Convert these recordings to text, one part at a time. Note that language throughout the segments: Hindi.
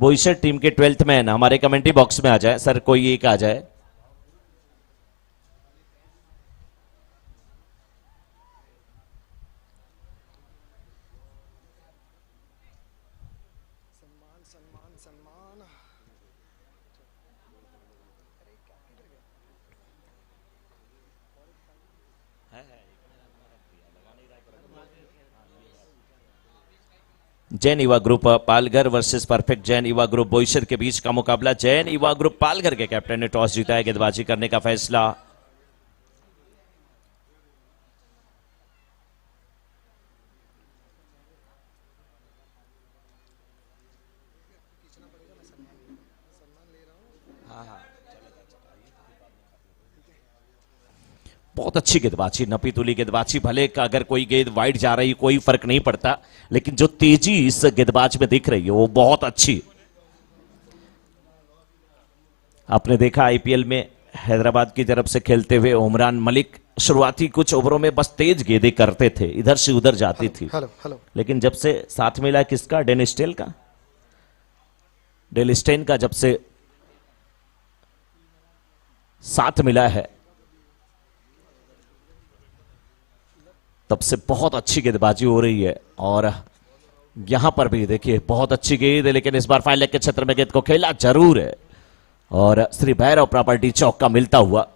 बोईसर टीम के 12th मैन हमारे कमेंट्री बॉक्स में आ जाए सर, कोई एक आ जाए। जैन युवा group Palghar versus perfect Jain युवा ग्रुप बोईसर के बीच का मुकाबला। जैन युवा ग्रुप पालघर के कैप्टन ने टॉस जीता है, गेंदबाजी करने का फैसला। बहुत अच्छी गेंदबाजी, नपी तुली गेंदबाजी। भले का अगर कोई गेंद वाइड जा रही कोई फर्क नहीं पड़ता, लेकिन जो तेजी इस गेंदबाज में दिख रही है वो बहुत अच्छी। आपने देखा आईपीएल में हैदराबाद की तरफ से खेलते हुए उमरान मलिक शुरुआती कुछ ओवरों में बस तेज गेंदें करते थे, इधर से उधर जाती थी। लेकिन जब से साथ मिला किसका, डेन स्टेन का जब से साथ मिला है तब से बहुत अच्छी गेंदबाजी हो रही है। और यहां पर भी देखिए बहुत अच्छी गेंद है, लेकिन इस बार फाइल लेग के क्षेत्र में गेंद को खेला जरूर है और श्री भैरव प्रॉपर्टी चौका मिलता हुआ।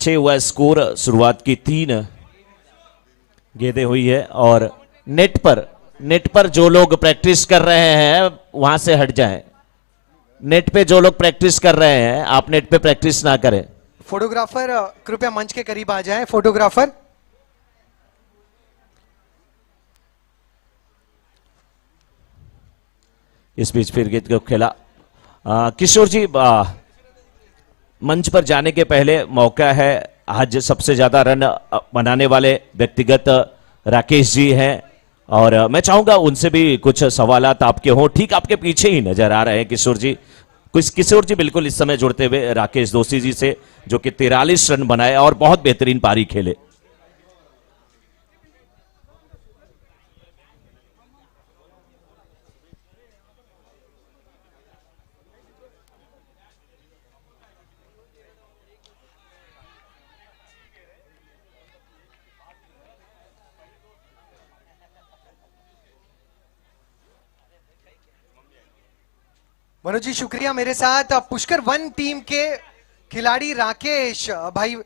छह हुआ स्कोर, शुरुआत की 3 गेंदें हुई है। और नेट पर जो लोग प्रैक्टिस कर रहे हैं वहां से हट जाएं। नेट पे जो लोग प्रैक्टिस कर रहे हैं आप नेट पे प्रैक्टिस ना करें। फोटोग्राफर कृपया मंच के करीब आ जाएं। फोटोग्राफर इस बीच फिर गेंद को खेला। किशोर जी, मंच पर जाने के पहले मौका है, आज सबसे ज्यादा रन बनाने वाले व्यक्तिगत राकेश जी हैं और मैं चाहूंगा उनसे भी कुछ सवालात आपके हों। ठीक आपके पीछे ही नजर आ रहे हैं किशोर जी। किशोर जी बिल्कुल इस समय जुड़ते हुए राकेश दोषी जी से, जो कि 43 रन बनाए और बहुत बेहतरीन पारी खेले। मनोज जी शुक्रिया। मेरे साथ पुष्कर 1 टीम के खिलाड़ी राकेश भाई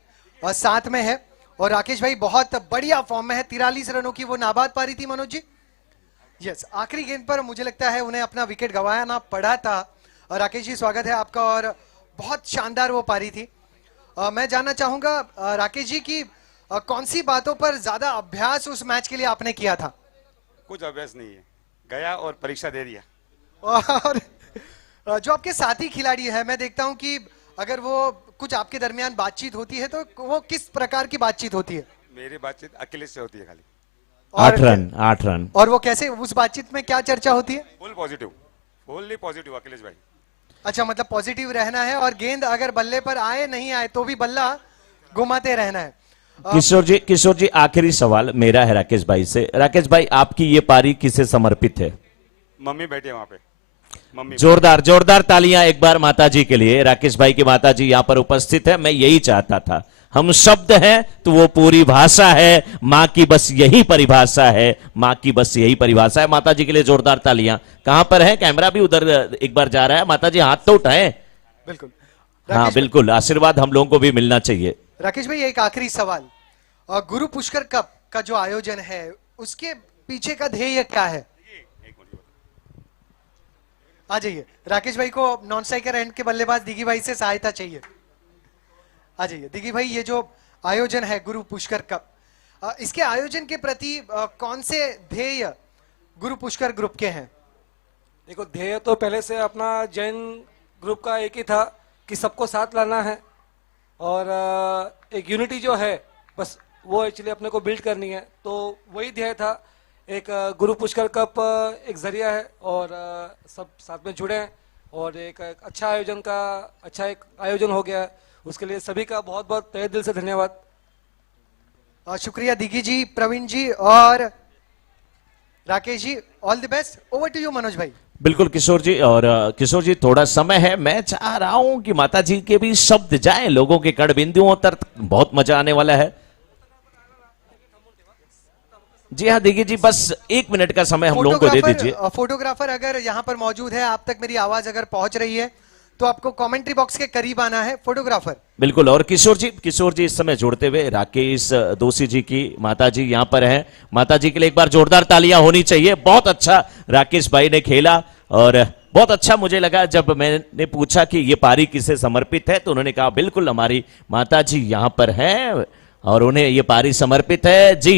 साथ में है और राकेश भाई बहुत बढ़िया फॉर्म में है। 43 रनों की वो नाबाद पारी थी मनोज जी। यस, आखिरी गेंद पर मुझे लगता है उन्हें अपना विकेट गंवाना पड़ा था। राकेश जी स्वागत है आपका और बहुत शानदार वो पारी थी। मैं जानना चाहूंगा राकेश जी की कौन सी बातों पर ज्यादा अभ्यास उस मैच के लिए आपने किया था? कुछ अभ्यास नहीं है, गया और परीक्षा दे दिया। और जो आपके साथी खिलाड़ी है, मैं देखता हूं कि अगर वो कुछ आपके दरमियान बातचीत होती है तो वो किस प्रकार की बातचीत होती है? मेरी बातचीत अखिलेश से होती है खाली। 8 रन। और वो कैसे, उस बातचीत में क्या चर्चा होती है? Full positive, fully positive Akhilesh भाई। अच्छा, मतलब पॉजिटिव रहना है और गेंद अगर बल्ले पर आए नहीं आए तो भी बल्ला घुमाते रहना है। किशोर जी आखिरी सवाल मेरा है राकेश भाई से। राकेश भाई, आपकी ये पारी किसे समर्पित है? मम्मी बैठी है वहां पे, मम्मी। जोरदार तालियां एक बार माताजी के लिए। राकेश भाई की माताजी यहां पर उपस्थित है। मैं यही चाहता था, हम शब्द हैं तो वो पूरी भाषा है, मां की बस यही परिभाषा है, मां की बस यही परिभाषा है। माताजी के लिए जोरदार तालियां। कहां पर है कैमरा? भी उधर एक बार जा रहा है। माताजी हाथ तो उठाएं। बिल्कुल। हाँ बिल्कुल, आशीर्वाद हम लोगों को भी मिलना चाहिए। राकेश भाई एक आखिरी सवाल, गुरु पुष्कर कप का जो आयोजन है उसके पीछे का ध्येय क्या है? आ जाइए, राकेश भाई को नॉन स्ट्राइकर एंड के बल्लेबाज दिगी भाई से सहायता चाहिए। आ जाइए दिगी भाई, ये जो आयोजन है गुरु पुष्कर कप, इसके आयोजन के प्रति कौन से ध्येय गुरु पुष्कर ग्रुप के हैं? देखो, ध्येय तो पहले से अपना जैन ग्रुप का एक ही था कि सबको साथ लाना है और एक यूनिटी जो है बस वो एक्चुअली अपने को बिल्ड करनी है। तो वही ध्येय था। एक गुरु पुष्कर कप एक जरिया है और सब साथ में जुड़े हैं और एक अच्छा आयोजन हो गया है। उसके लिए सभी का बहुत बहुत तहे दिल से धन्यवाद। शुक्रिया दिगी जी, प्रवीण जी और Rakesh ji. All the best. Over to you Manoj भाई। बिल्कुल किशोर जी। और किशोर जी थोड़ा समय है, मैं चाह रहा हूं कि माता जी के भी शब्द जाएं लोगों के कण बिंदुओं तक, बहुत मजा आने वाला है। जी हाँ दिगी जी, बस 1 मिनट का समय हम लोगों को दे दीजिए। फोटोग्राफर अगर यहाँ पर मौजूद है, आप तक मेरी आवाज अगर पहुंच रही है तो आपको कमेंट्री बॉक्स के करीब आना है। फोटोग्राफर बिल्कुल। और किशोर जी इस समय जोड़ते हुए राकेश दोषी जी की माता जी यहाँ पर हैं। माता जी के लिए एक बार जोरदार तालियां होनी चाहिए। बहुत अच्छा राकेश भाई ने खेला और बहुत अच्छा मुझे लगा जब मैंने पूछा कि ये पारी किसे समर्पित है, तो उन्होंने कहा बिल्कुल हमारी माता जी यहाँ पर हैं और उन्हें ये पारी समर्पित है। जी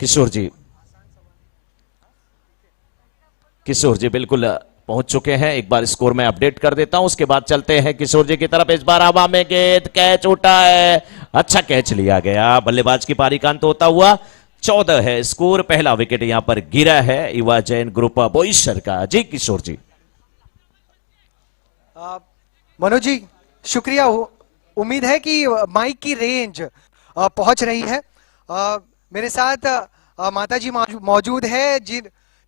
किशोर जी बिल्कुल पहुंच चुके हैं। एक बार स्कोर में अपडेट कर देता हूं, उसके बाद चलते हैं किशोर जी की तरफ। इस बार हवा में गेंद, कैच उठा है, अच्छा कैच लिया गया। बल्लेबाज की पारी का अंत होता हुआ 14 है स्कोर। पहला विकेट यहां पर गिरा है युवा जैन ग्रुप बोईसर का। जी किशोर जी। मनोज जी शुक्रिया। उम्मीद है कि माइक की रेंज पहुंच रही है। मेरे साथ माता जी मौजूद है।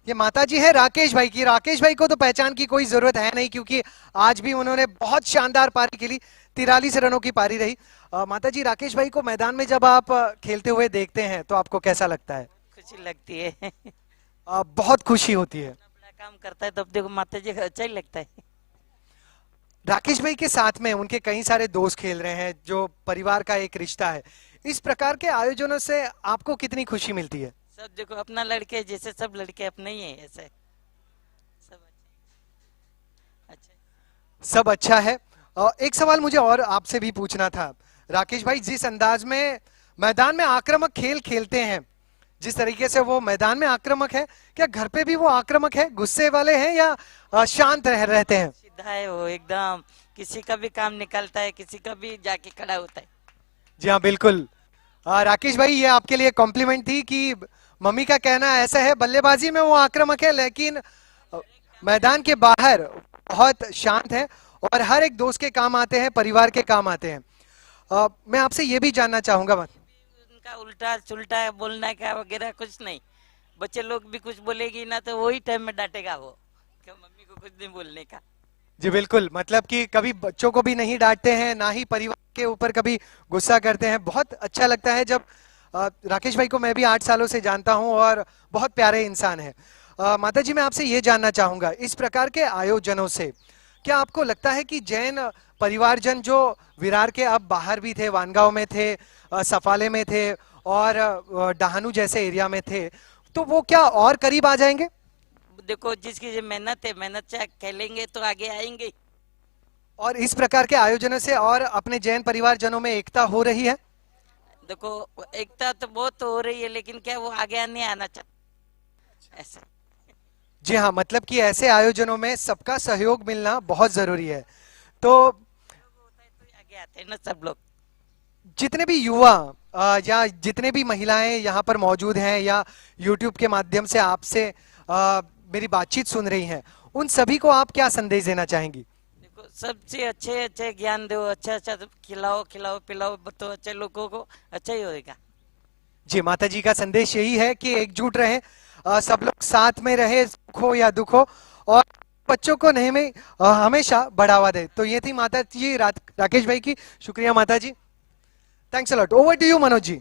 ये माता जी है राकेश भाई की। राकेश भाई को तो पहचान की कोई जरूरत है नहीं क्योंकि आज भी उन्होंने बहुत शानदार पारी खेली। 43 रनों की पारी रही। माता जी, राकेश भाई को मैदान में जब आप खेलते हुए देखते हैं तो आपको कैसा लगता है? खुशी लगती है। बहुत खुशी होती है। बड़ा काम करता है तब देखो माता जी अच्छा ही लगता है। राकेश भाई के साथ में उनके कई सारे दोस्त खेल रहे हैं, जो परिवार का एक रिश्ता है। इस प्रकार के आयोजनों से आपको कितनी खुशी मिलती है? सब देखो अपना लड़के जैसे सब लड़के अपने ही है, ऐसे सब अच्छा सब अच्छा है। एक सवाल मुझे और आपसे भी पूछना था। राकेश भाई जिस अंदाज में मैदान में आक्रामक खेल खेलते हैं, जिस तरीके से वो मैदान में आक्रामक है, क्या घर पे भी वो आक्रामक है, गुस्से वाले हैं या शांत रहते हैं? सीधा है वो एकदम, किसी का भी काम निकालता है, किसी का भी जाके खड़ा होता है। जी हाँ बिल्कुल। राकेश भाई ये आपके लिए कॉम्प्लीमेंट थी कि मम्मी का कहना ऐसा है, बल्लेबाजी में वो आक्रामक है लेकिन मैदान के बाहर बहुत शांत है और हर एक दोस्त के काम आते हैं, परिवार के काम आते हैं। मैं आपसे ये भी जानना चाहूंगा, उनका उल्टा सुल्टा बोलना का वगैरह कुछ नहीं। बच्चे लोग भी कुछ बोलेगी ना तो वही टाइम में डांटेगा वो, क्या मम्मी को कुछ नहीं बोलने का। जी बिल्कुल, मतलब कि कभी बच्चों को भी नहीं डांटते हैं, ना ही परिवार के ऊपर कभी गुस्सा करते हैं। बहुत अच्छा लगता है जब राकेश भाई को मैं भी 8 सालों से जानता हूं और बहुत प्यारे इंसान है। माता जी मैं आपसे ये जानना चाहूंगा, इस प्रकार के आयोजनों से क्या आपको लगता है कि जैन परिवारजन जो विरार के अब बाहर भी थे, वानगांव में थे, सफाले में थे और डहानू जैसे एरिया में थे, तो वो क्या और करीब आ जाएंगे? देखो जिसकी जो मेहनत है, मेहनत से खेलेंगे तो आगे आएंगे। और इस प्रकार के आयोजनों से और अपने जैन परिवारजनों में एकता हो रही है? देखो एकता तो बहुत हो रही है लेकिन क्या वो आगे नहीं आना चाहता ऐसे। जी हाँ, मतलब कि ऐसे आयोजनों में सबका सहयोग मिलना बहुत जरूरी है। तो आगे आते हैं ना सब लोग। जितने भी युवा या जितने भी महिलाएं यहाँ पर मौजूद हैं या YouTube के माध्यम से आपसे मेरी बातचीत सुन रही हैं, उन सभी को आप क्या संदेश देना चाहेंगी? देखो सबसे अच्छे अच्छे ज्ञान दो, अच्छा अच्छा खिलाओ पिलाओ तो अच्छे लोगों को अच्छा ही होगा। जी, माता जी का संदेश यही है कि एकजुट रहे, सब लोग साथ में रहे, सुख हो या दुख हो, और बच्चों को नहीं में हमेशा बढ़ावा दे। तो ये थी माता जी राकेश भाई की। शुक्रिया माता जी, thanks a lot. Over to you Manoj ji.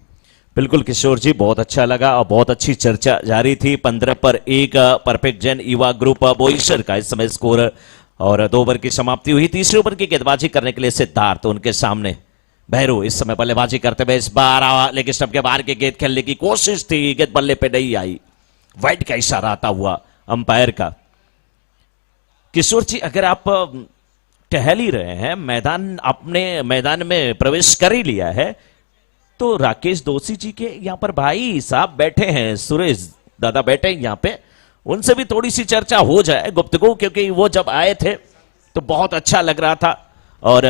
बिल्कुल किशोर जी, बहुत अच्छा लगा और बहुत अच्छी चर्चा जारी थी। 15 पर 1 परफेक्ट जैन युवा ग्रुप बोईसर का इस समय स्कोर, और 2 ओवर की समाप्ति हुई। तीसरे ओवर की गेंदबाजी करने के लिए सिद्धार्थ, उनके सामने भैरू इस समय बल्लेबाजी करते हुए इस बार लेग स्टंप के बाहर की गेंद खेलने की कोशिश थी, गेंद बल्ले पे नहीं आई। वाइड का इशारा आता हुआ अंपायर का। किशोर जी अगर आप टहल ही रहे हैं, अपने मैदान में प्रवेश कर ही लिया है, तो राकेश दोषी जी के यहाँ पर भाई साहब बैठे हैं, सुरेश दादा बैठे हैं यहाँ पे, उनसे भी थोड़ी सी चर्चा हो जाए, गुफ्तगू, क्योंकि वो जब आए थे तो बहुत अच्छा लग रहा था। और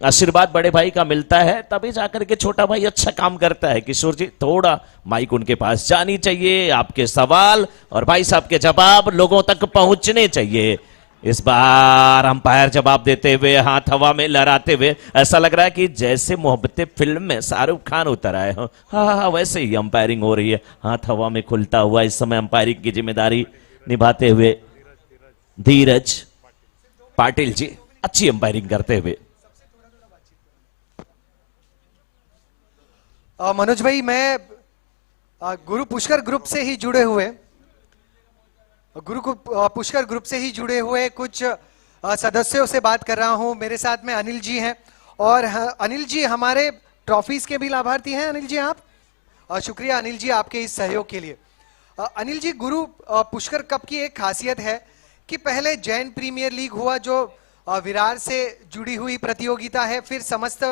आशीर्वाद बड़े भाई का मिलता है तभी जाकर के छोटा भाई अच्छा काम करता है। किशोर जी थोड़ा माइक उनके पास जानी चाहिए, आपके सवाल और भाई साहब के जवाब लोगों तक पहुंचने चाहिए। इस बार अंपायर जवाब देते हुए हाथ हवा में लहराते हुए ऐसा लग रहा है कि जैसे मोहब्बतें फिल्म में शाहरुख खान उतर आए हो। हाँ, वैसे ही अंपायरिंग हो रही है, हाथ हवा में खुलता हुआ इस समय अंपायरिंग की जिम्मेदारी निभाते हुए धीरज पाटिल जी अच्छी अंपायरिंग करते हुए। मनोज भाई, मैं गुरु पुष्कर ग्रुप से ही जुड़े हुए पुष्कर ग्रुप से ही जुड़े हुए कुछ सदस्यों से बात कर रहा हूं। मेरे साथ में अनिल जी हैं और अनिल जी हमारे ट्रॉफीज के भी लाभार्थी हैं। अनिल जी आप शुक्रिया अनिल जी आपके इस सहयोग के लिए। अनिल जी, गुरु पुष्कर कप की एक खासियत है कि पहले जैन प्रीमियर लीग हुआ जो विरार से जुड़ी हुई प्रतियोगिता है, फिर समस्त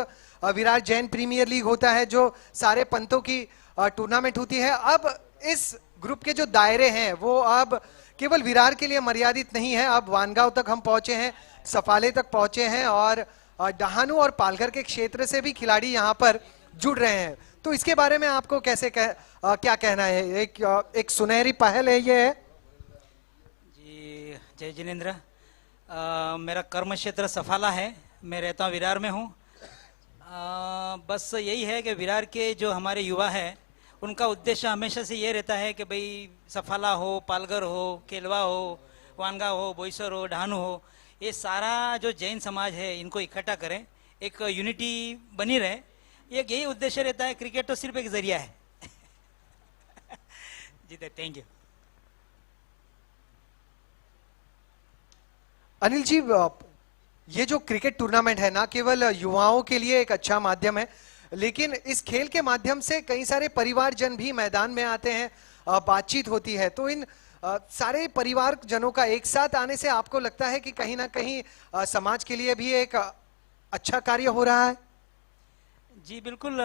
विरार जैन प्रीमियर लीग होता है जो सारे पंथों की टूर्नामेंट होती है। अब इस ग्रुप के जो दायरे हैं वो अब केवल विरार के लिए मर्यादित नहीं है, अब वानगांव तक हम पहुंचे हैं, सफाले तक पहुंचे हैं और डहानू और पालघर के क्षेत्र से भी खिलाड़ी यहां पर जुड़ रहे हैं। तो इसके बारे में आपको कैसे क्या कहना है? एक सुनहरी पहल है ये है जी। जय जिनेन्द्र। मेरा कर्म क्षेत्र सफाला है, मैं रहता हूँ विरार में हूँ। बस यही है कि विरार के जो हमारे युवा हैं उनका उद्देश्य हमेशा से ये रहता है कि भाई सफाला हो, पालघर हो, केलवा हो, वानगांव हो, बोईसर हो, डहानू हो, ये सारा जो जैन समाज है इनको इकट्ठा करें, एक यूनिटी बनी रहे, एक यही उद्देश्य रहता है। क्रिकेट तो सिर्फ एक जरिया है। जी थैंक यू। अनिल जी, ये जो क्रिकेट टूर्नामेंट है ना केवल युवाओं के लिए एक अच्छा माध्यम है, लेकिन इस खेल के माध्यम से कई सारे परिवारजन भी मैदान में आते हैं, बातचीत होती है। तो इन सारे परिवारजनों का एक साथ आने से आपको लगता है कि कहीं ना कहीं समाज के लिए भी एक अच्छा कार्य हो रहा है? जी बिल्कुल।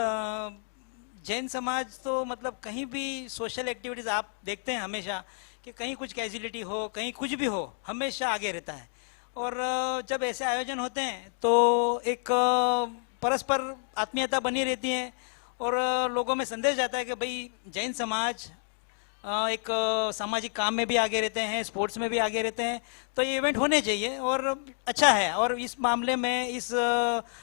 जैन समाज तो मतलब कहीं भी सोशल एक्टिविटीज आप देखते हैं हमेशा कि कहीं कुछ कैजुअलिटी हो, कहीं कुछ भी हो, हमेशा आगे रहता है। और जब ऐसे आयोजन होते हैं तो एक परस्पर आत्मीयता बनी रहती है और लोगों में संदेश जाता है कि भाई जैन समाज एक सामाजिक काम में भी आगे रहते हैं, स्पोर्ट्स में भी आगे रहते हैं, तो ये इवेंट होने चाहिए और अच्छा है। और इस मामले में इस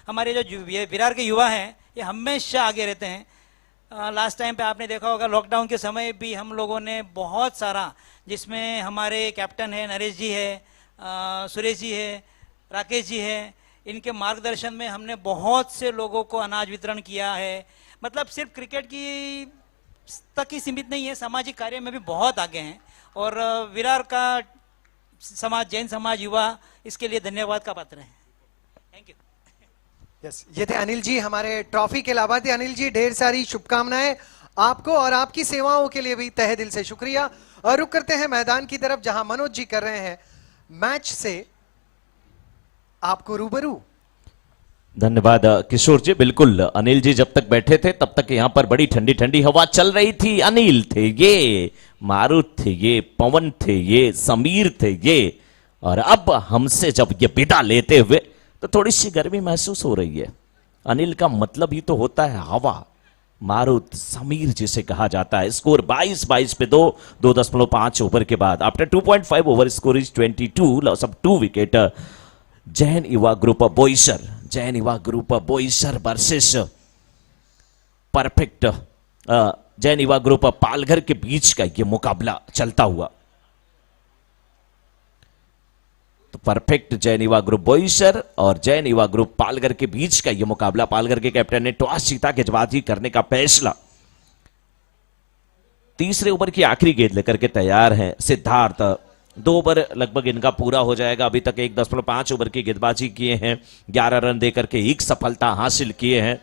हमारे जो विरार के युवा हैं ये हमेशा आगे रहते हैं। लास्ट टाइम पे आपने देखा होगा लॉकडाउन के समय भी हम लोगों ने बहुत सारा, जिसमें हमारे कैप्टन है नरेश जी है, सुरेश जी है, राकेश जी है, इनके मार्गदर्शन में हमने बहुत से लोगों को अनाज वितरण किया है। मतलब सिर्फ क्रिकेट की तक ही सीमित नहीं है, सामाजिक कार्य में भी बहुत आगे हैं और विरार का समाज, जैन समाज, युवा इसके लिए धन्यवाद का पात्र है। Thank you. यस, ये थे अनिल जी हमारे ट्रॉफी के लाभार्थी। अनिल जी, ढेर सारी शुभकामनाएं आपको और आपकी सेवाओं के लिए भी तहे दिल से शुक्रिया। और रुक करते हैं मैदान की तरफ जहां मनोज जी कर रहे हैं मैच से आपको रूबरू। धन्यवाद किशोर जी। बिल्कुल, अनिल जी जब तक बैठे थे तब तक यहाँ पर बड़ी ठंडी ठंडी हवा चल रही थी। अनिल थे ये, मारुत थे ये, पवन थे ये, समीर थे ये, और अब हमसे जब ये विदा लेते हुए तो थोड़ी सी गर्मी महसूस हो रही है। अनिल का मतलब ही तो होता है हवा। मारुत, समीर जिसे कहा जाता है। स्कोर 22 पे 2.5 ओवर के बाद after 2.5 over score is 22, loss of 2 wicket. Jain युवा ग्रुप बोईसर, जैन युवा group Boisar versus perfect Jain युवा ग्रुप पालघर के बीच का ये मुकाबला चलता हुआ। तो परफेक्ट जैन युवा ग्रुप बोईसर और जैन युवा ग्रुप पालघर के बीच का यह मुकाबला। पालघर के कैप्टन ने टॉस जीता गेंदबाजी करने का फैसला। तीसरे ओवर की आखिरी गेंद लेकर के तैयार हैं सिद्धार्थ। 2 ओवर लगभग इनका पूरा हो जाएगा। अभी तक 1.5 ओवर की गेंदबाजी किए हैं, 11 रन देकर के एक सफलता हासिल किए हैं।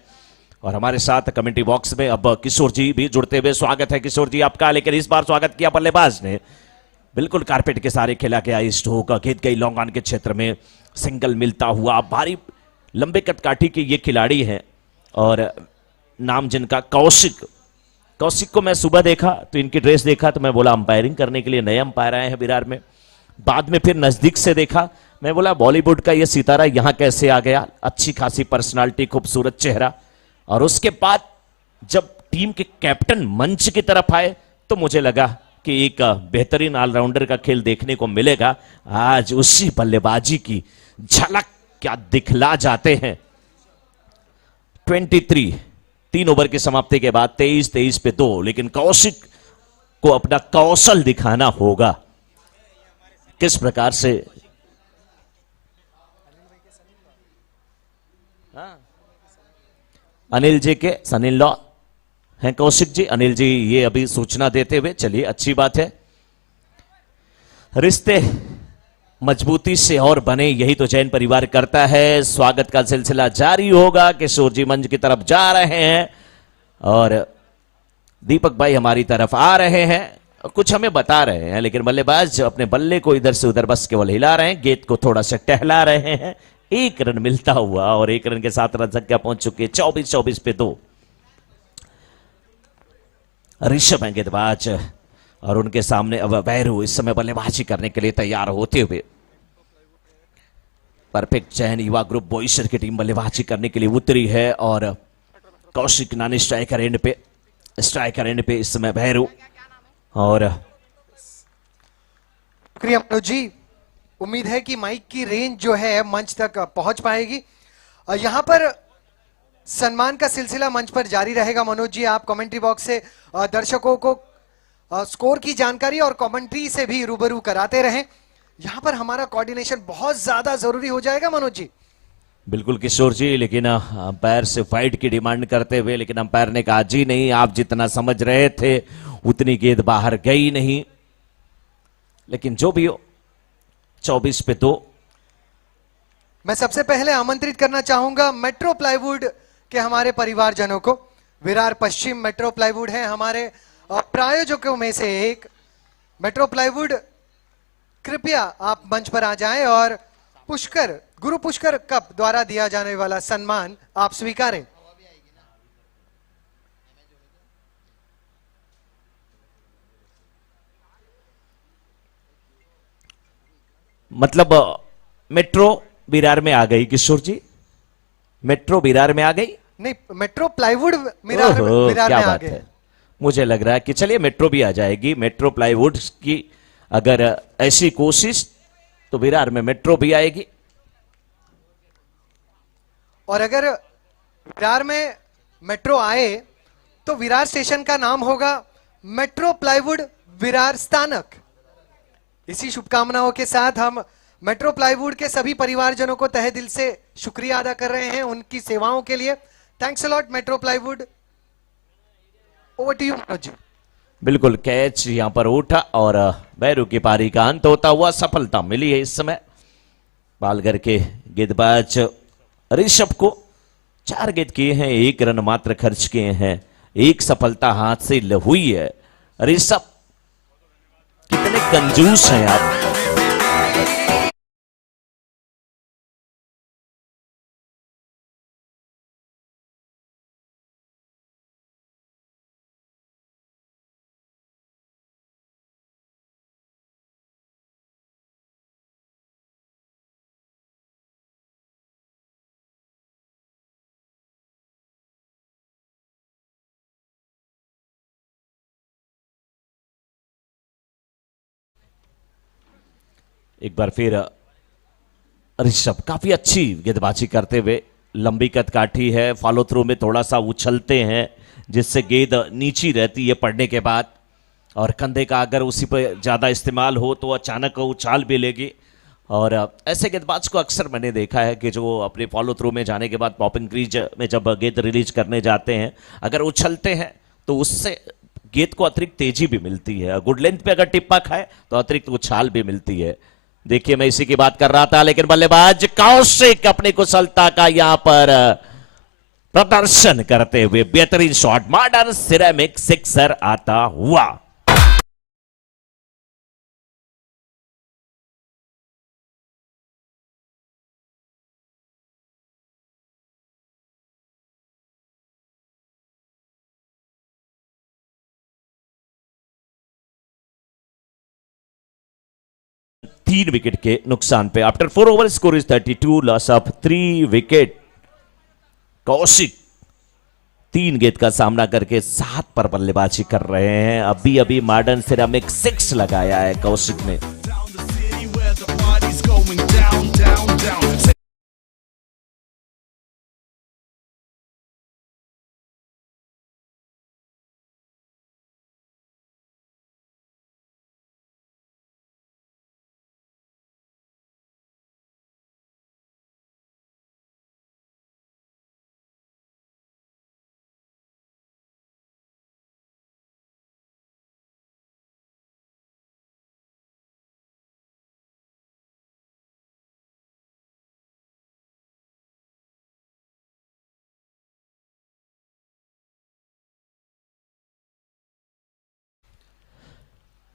और हमारे साथ कमेंट्री बॉक्स में अब किशोर जी भी जुड़ते हुए। स्वागत है किशोर जी आपका, लेकिन इस बार स्वागत किया बल्लेबाज ने। बिल्कुल कारपेट के सारे खेला गया इस स्ट्रोक, गेंद गई लॉन्ग ऑन के क्षेत्र में, सिंगल मिलता हुआ। भारी लंबे कदकाठी के ये खिलाड़ी हैं और नाम जिनका कौशिक। कौशिक को मैं सुबह देखा तो इनकी ड्रेस देखा तो मैं बोला अंपायरिंग करने के लिए नए अंपायर आए हैं विरार में। बाद में फिर नजदीक से देखा मैं बोला बॉलीवुड का ये सितारा यहां कैसे आ गया, अच्छी खासी पर्सनालिटी, खूबसूरत चेहरा, और उसके बाद जब टीम के कैप्टन मंच की तरफ आए तो मुझे लगा कि एक बेहतरीन ऑलराउंडर का खेल देखने को मिलेगा। आज उसी बल्लेबाजी की झलक क्या दिखला जाते हैं। 23 3 ओवर की समाप्ति के बाद 23 पे 2, लेकिन कौशिक को अपना कौशल दिखाना होगा किस प्रकार से। अनिल जी के सन इन लॉ हैं कौशिक जी। अनिल जी ये अभी सूचना देते हुए, चलिए अच्छी बात है, रिश्ते मजबूती से और बने, यही तो जैन परिवार करता है। स्वागत का सिलसिला जारी होगा। किशोर जी मंच की तरफ जा रहे हैं और दीपक भाई हमारी तरफ आ रहे हैं, कुछ हमें बता रहे हैं, लेकिन बल्लेबाज अपने बल्ले को इधर से उधर बस केवल हिला रहे हैं, गेंद को थोड़ा सा टहला रहे हैं। 1 रन मिलता हुआ और 1 रन के साथ रन संख्या पहुंच चुकी है 24 पे 2। ऋषभ हैं गेंदबाज और उनके सामने अब वैरू इस समय बल्लेबाजी करने के लिए तैयार होते हुए। परफेक्ट चयन युवा ग्रुप बोईसर की टीम बल्लेबाजी करने के लिए उतरी है और कौशिक नानी स्ट्राइकर एंड पे इस समय भैरू। और शुक्रिया मनोज जी, उम्मीद है कि माइक की रेंज जो है मंच तक पहुंच पाएगी। यहां पर सम्मान का सिलसिला मंच पर जारी रहेगा। मनोज जी, आप कमेंट्री बॉक्स से दर्शकों को स्कोर की जानकारी और कमेंट्री से भी रूबरू कराते रहें। यहां पर हमारा कोऑर्डिनेशन बहुत ज्यादा जरूरी हो जाएगा मनोज जी। बिल्कुल किशोर जी, लेकिन अंपायर से फाइट की डिमांड करते हुए, लेकिन अंपायर ने कहा जी नहीं, आप जितना समझ रहे थे उतनी गेंद बाहर गई नहीं। लेकिन जो भी हो 24 पे 2। मैं सबसे पहले आमंत्रित करना चाहूंगा मेट्रो प्लाईवुड के हमारे परिवारजनों को। विरार पश्चिम मेट्रो प्लाईवुड है हमारे प्रायोजकों में से एक। मेट्रो प्लाईवुड, कृपया आप मंच पर आ जाएं और पुष्कर, गुरु पुष्कर कप द्वारा दिया जाने वाला सम्मान आप स्वीकारें। मतलब मेट्रो विरार में आ गई किशोर जी, मेट्रो विरार में आ गई। नहीं, मेट्रो प्लाईवुड विरार ओहो, विरार क्या में आ बात गए। है। मुझे लग रहा है कि चलिए मेट्रो भी आ जाएगी। मेट्रो प्लाईवुड की अगर ऐसी कोशिश तो विरार में मेट्रो भी आएगी। और अगर विरार में मेट्रो आए तो विरार स्टेशन का नाम होगा मेट्रो प्लाईवुड विरार स्थानक। इसी शुभकामनाओं के साथ हम मेट्रो प्लाईवुड के सभी परिवारजनों को तहे दिल से शुक्रिया अदा कर रहे हैं उनकी सेवाओं के लिए। Thanks a lot metro plywood. Over to you Manoj ji. बिल्कुल, कैच यहां पर उठा और बैरू की पारी का अंत होता हुआ सफलता मिली है इस समय पालघर के गेंदबाज ऋषभ को। 4 गेंद किए हैं, 1 रन मात्र खर्च किए हैं, 1 सफलता हाथ से हुई है। ऋषभ कितने कंजूस हैं आप। एक बार फिर ऋषभ काफी अच्छी गेंदबाजी करते हुए, लंबी कद काठी है, फॉलो थ्रू में थोड़ा सा उछलते हैं जिससे गेंद नीची रहती है पड़ने के बाद, और कंधे का अगर उसी पर ज्यादा इस्तेमाल हो तो अचानक उछाल भी लेगी। और ऐसे गेंदबाज को अक्सर मैंने देखा है कि जो अपने फॉलो थ्रू में जाने के बाद पॉपिंग क्रीज में जब गेंद रिलीज करने जाते हैं, अगर उछलते हैं तो उससे गेंद को अतिरिक्त तेजी भी मिलती है। गुड लेंथ पे अगर टिप्पा खाए तो अतिरिक्त उछाल भी मिलती है। देखिए मैं इसी की बात कर रहा था, लेकिन बल्लेबाज कौशिक अपनी कुशलता का यहां पर प्रदर्शन करते हुए बेहतरीन शॉट, मॉडर्न सिरेमिक सिक्सर आता हुआ। 3 विकेट के नुकसान पे। After 4 over score is 32, loss of 3 wicket. Kaushik 3 गेंद का सामना करके 7 पर बल्लेबाजी कर रहे हैं। अभी अभी मॉडर्न सिरेमिक 6 लगाया है कौशिक ने।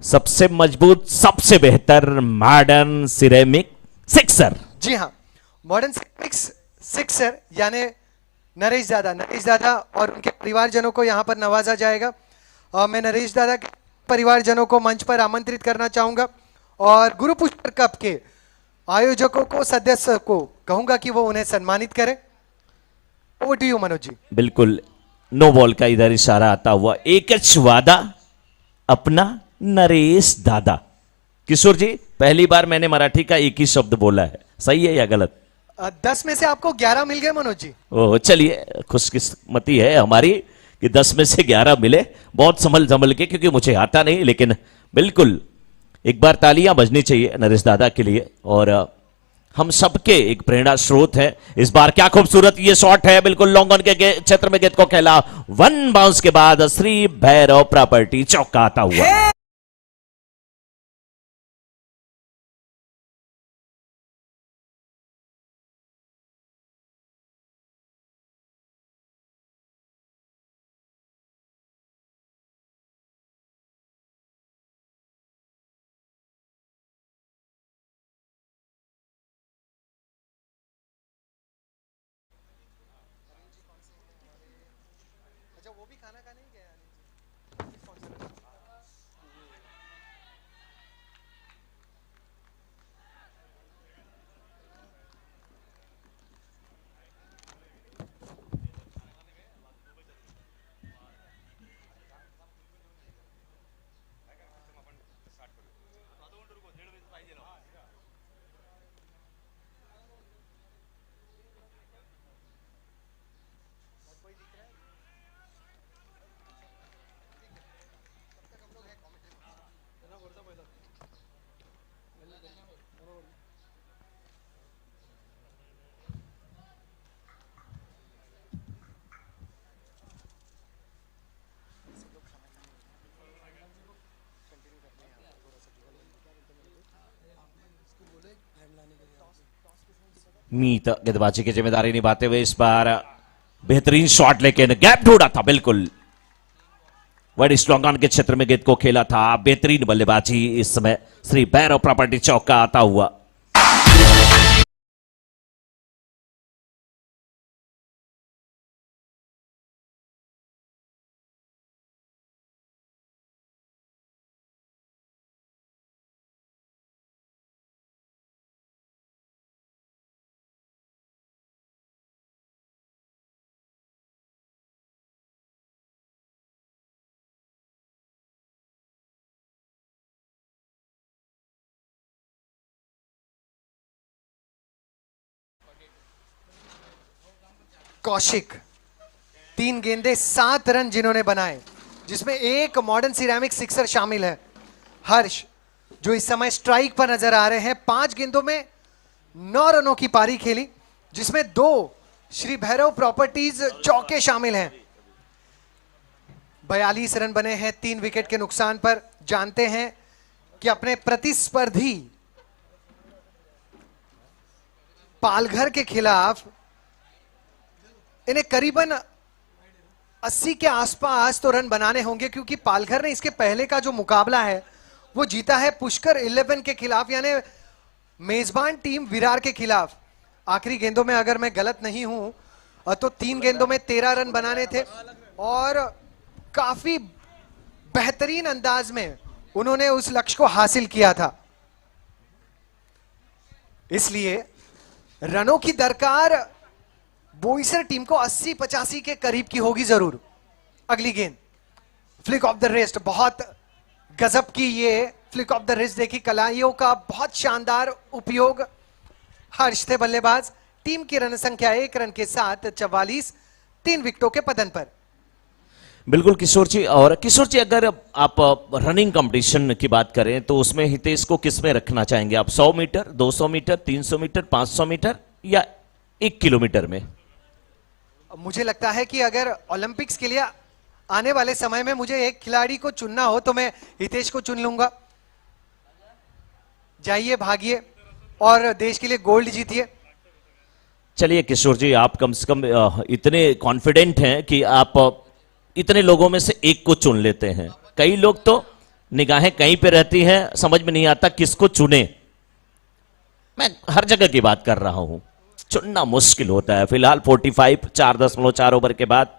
सबसे मजबूत, सबसे बेहतर मॉडर्न सिरेमिक सिक्सर। जी हाँ, मॉडर्न सिक्सर यानी नरेश दादा और उनके परिवारजनों को यहाँ पर नवाजा जाएगा। मैं नरेश दादा के परिवारजनों को मंच पर आमंत्रित करना चाहूंगा और गुरु पुष्कर कप के आयोजकों को, सदस्य को कहूंगा कि वो उन्हें सम्मानित करें। Over to you Manoj ji. बिल्कुल, नो बॉल का इधर इशारा आता हुआ। एक वादा अपना नरेश दादा। किशोर जी, पहली बार मैंने मराठी का एक ही शब्द बोला है, सही है या गलत? 10 में से आपको 11 मिल गए मनोज जी। ओह, चलिए, खुशकिस्मती है हमारी कि 10 में से 11 मिले। बहुत संभल के, क्योंकि मुझे आता नहीं, लेकिन बिल्कुल एक बार तालियां बजनी चाहिए नरेश दादा के लिए और हम सबके एक प्रेरणा स्रोत है। इस बार क्या खूबसूरत ये शॉट है, बिल्कुल लॉन्ग ऑन के क्षेत्र में गेंद को खेला। 1 बाउंस के बाद श्री भैरव प्रॉपर्टी चौका आता हुआ। मीत गेंदबाजी की जिम्मेदारी निभाते हुए इस बार बेहतरीन शॉट, लेकिन गैप ढूंढा था। बिल्कुल बड़ी स्ट्रॉन्ग ऑन के क्षेत्र में गेंद को खेला था। बेहतरीन बल्लेबाजी इस समय श्री भैरव प्रॉपर्टी चौका आता हुआ। कौशिक 3 गेंदे 7 रन जिन्होंने बनाए, जिसमें एक मॉडर्न सिरेमिक सिक्सर शामिल है। हर्ष जो इस समय स्ट्राइक पर नजर आ रहे हैं, 5 गेंदों में 9 रनों की पारी खेली, जिसमें 2 श्री भैरव प्रॉपर्टीज चौके शामिल हैं। 42 रन बने हैं 3 विकेट के नुकसान पर। जानते हैं कि अपने प्रतिस्पर्धी पालघर के खिलाफ इन्हें करीबन 80 के आसपास तो रन बनाने होंगे, क्योंकि पालघर ने इसके पहले का जो मुकाबला है वो जीता है पुष्कर 11 के खिलाफ, यानी मेजबान टीम विरार के खिलाफ। आखिरी गेंदों में अगर मैं गलत नहीं हूं तो 3 गेंदों में 13 रन बनाने थे और काफी बेहतरीन अंदाज में उन्होंने उस लक्ष्य को हासिल किया था। इसलिए रनों की दरकार बोईसर टीम को 80-85 के करीब की होगी जरूर। अगली गेंद फ्लिक ऑफ द रिस्ट, बहुत गजब की ये फ्लिक ऑफ द रिस्ट देखी, कलाइयों का बहुत शानदार उपयोग। हर्ष थे बल्लेबाज। टीम की रन संख्या 1 रन के साथ 44, 3 विकेटों के पतन पर। बिल्कुल किशोर जी। और किशोर जी, अगर आप रनिंग कंपटीशन की बात करें तो उसमें हितेश को किस में रखना चाहेंगे आप? 100 मीटर, 200 मीटर, 300 मीटर, 500 मीटर या 1 किलोमीटर में? मुझे लगता है कि अगर ओलंपिक्स के लिए आने वाले समय में मुझे एक खिलाड़ी को चुनना हो तो मैं हितेश को चुन लूंगा। जाइए, भागिए और देश के लिए गोल्ड जीतिए। चलिए किशोर जी, आप कम से कम इतने कॉन्फिडेंट हैं कि आप इतने लोगों में से एक को चुन लेते हैं। कई लोग तो निगाहें कहीं पे रहती हैं, समझ में नहीं आता किसको चुने। मैं हर जगह की बात कर रहा हूं, चुनना मुश्किल होता है। फिलहाल 45 4.4 ओवर के बाद,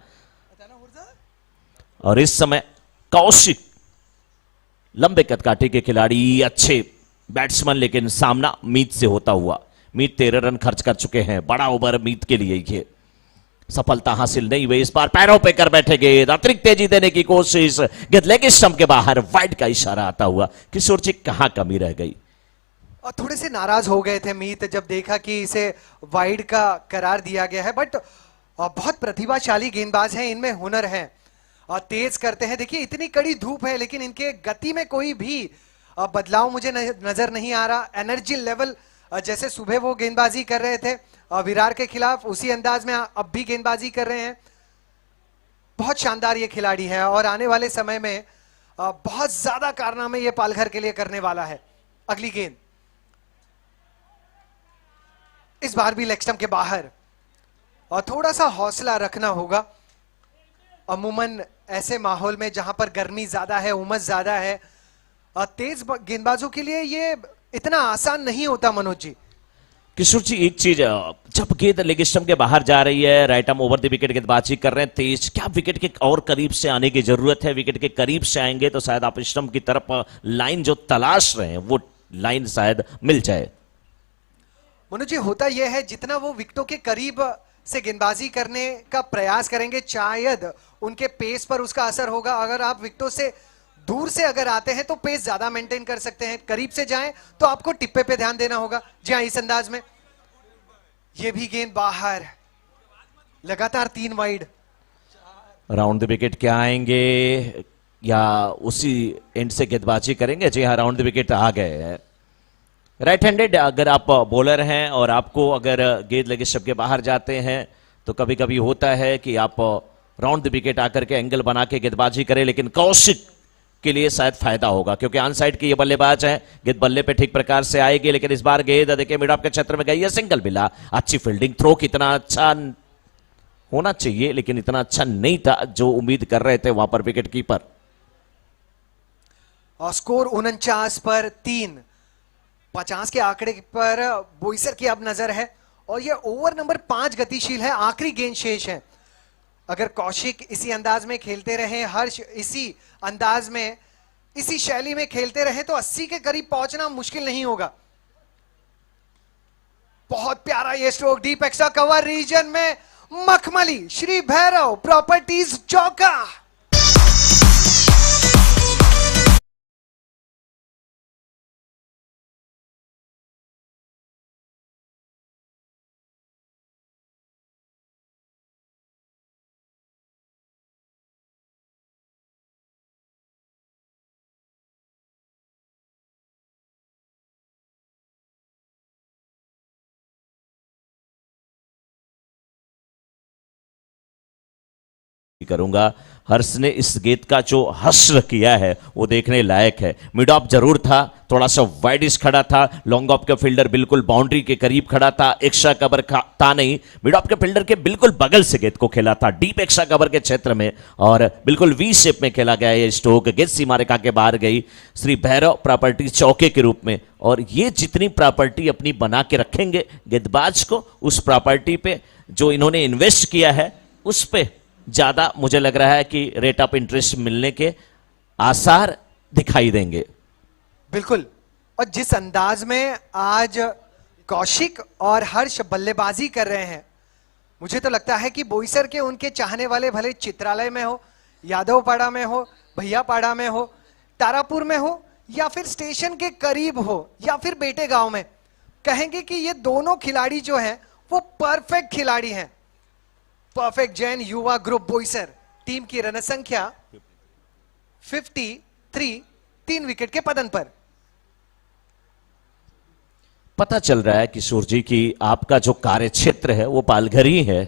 और इस समय कौशिक लंबे कदकाठी के खिलाड़ी, अच्छे बैट्समैन, लेकिन सामना मीत से होता हुआ। मीत 13 रन खर्च कर चुके हैं। बड़ा ओवर मीत के लिए ये सफलता हासिल नहीं हुई। इस बार पैरों पे कर बैठे गेंद, अतिरिक्त तेजी देने की कोशिश, गेंद लेग स्टंप के बाहर, वाइड का इशारा आता हुआ। किशोर जी, कहां कमी रह गई? और थोड़े से नाराज हो गए थे मीत जब देखा कि इसे वाइड का करार दिया गया है, बट बहुत प्रतिभाशाली गेंदबाज हैं, इनमें हुनर है और तेज करते हैं। देखिए, इतनी कड़ी धूप है लेकिन इनके गति में कोई भी बदलाव मुझे नजर नहीं आ रहा। एनर्जी लेवल जैसे सुबह वो गेंदबाजी कर रहे थे विरार के खिलाफ, उसी अंदाज में अब भी गेंदबाजी कर रहे हैं। बहुत शानदार ये खिलाड़ी है और आने वाले समय में बहुत ज्यादा कारनामे ये पालघर के लिए करने वाला है। अगली गेंद इस बार भी लेग स्टंप के बाहर, और थोड़ा सा हौसला रखना होगा। अमूमन ऐसे माहौल में जहां पर गर्मी ज्यादा है, उमस ज्यादा है, तेज गेंदबाजों के लिए ये इतना आसान नहीं होता। मनोज जी, किशोर जी, एक चीज, जब गेंद लेग स्टंप के बाहर जा रही है, right arm over the wicket गेंदबाजी कर रहे हैं तेज, क्या विकेट के और करीब से आने की जरूरत है? विकेट के करीब से आएंगे तो शायद आप स्टंप की तरफ लाइन जो तलाश रहे हैं वो लाइन शायद मिल जाए। मनोज जी, होता यह है जितना वो विकेटों के करीब से गेंदबाजी करने का प्रयास करेंगे, शायद उनके पेस पर उसका असर होगा। अगर आप विकेटों से दूर से अगर आते हैं तो पेस ज्यादा मेंटेन कर सकते हैं, करीब से जाएं तो आपको टिप्पे पे ध्यान देना होगा। जी हाँ, इस अंदाज में ये भी गेंद बाहर, लगातार 3 वाइड। राउंड द विकेट क्या आएंगे या उसी एंड से गेंदबाजी करेंगे? जी हाँ, राउंड द विकेट आ गए हैं। राइट हैंडेड अगर आप बॉलर हैं और आपको अगर गेंद लेग स्टंप के बाहर जाते हैं तो कभी कभी होता है कि आप राउंड द विकेट आकर के एंगल बना के गेंदबाजी करें, लेकिन कौशिक के लिए शायद फायदा होगा क्योंकि ऑन साइड के ये बल्लेबाज हैं। गेंद बल्ले पे ठीक प्रकार से आएगी, लेकिन इस बार गेंद देखिए मिड ऑफ के क्षेत्र में गई है, सिंगल मिला। अच्छी फील्डिंग, थ्रो कितना अच्छा होना चाहिए लेकिन इतना अच्छा नहीं था जो उम्मीद कर रहे थे वहां पर विकेट कीपर। और स्कोर 49 पर 3, 50 के आंकड़े पर बोईसर की अब नजर है और ये ओवर नंबर 5 गतिशील है। आखिरी गेंद शेष है। अगर कौशिक इसी अंदाज में खेलते रहे, हर्ष इसी अंदाज में, इसी शैली में खेलते रहे तो 80 के करीब पहुंचना मुश्किल नहीं होगा। बहुत प्यारा ये stroke, deep extra cover region में मखमली, श्री भैरव प्रॉपर्टीज चौका। करूंगा। हर्ष ने इस गेंद का जो हश्र किया है वो देखने लायक है। मिड ऑफ जरूर था, थोड़ा सा वाइडिश खड़ा था, लॉन्ग ऑफ का फील्डर बिल्कुल बाउंड्री के करीब खड़ा था, एक्स्ट्रा कवर था नहीं, मिड ऑफ के फील्डर के बिल्कुल बगल से गेंद को खेला था, डीप एक्स्ट्रा कवर के क्षेत्र में, और बिल्कुल वी शेप में खेला गया ये स्ट्रोक। गेंद सीमा रेखा के बाहर गई श्री भैरव प्रॉपर्टी चौके के रूप में। और ये जितनी प्रॉपर्टी अपनी बना के रखेंगे गेंदबाज को, उस प्रॉपर्टी पे जो इन्होंने इन्वेस्ट किया है उस पे ज्यादा मुझे लग रहा है कि रेट ऑफ इंटरेस्ट मिलने के आसार दिखाई देंगे। बिल्कुल, और जिस अंदाज में आज कौशिक और हर्ष बल्लेबाजी कर रहे हैं। मुझे तो लगता है कि बोईसर के उनके चाहने वाले भले चित्रालय में हो, यादवपाड़ा में हो, भैयापाड़ा में हो, तारापुर में हो, या फिर स्टेशन के करीब हो, या फिर बेटे गांव में, कहेंगे कि ये दोनों खिलाड़ी जो हैं वो परफेक्ट खिलाड़ी हैं। परफेक्ट जैन युवा ग्रुप बोईसर टीम की रन संख्या 53, 3 विकेट के पतन पर। पता चल रहा है किशोर जी कि आपका जो कार्य क्षेत्र है वो पालघर ही है।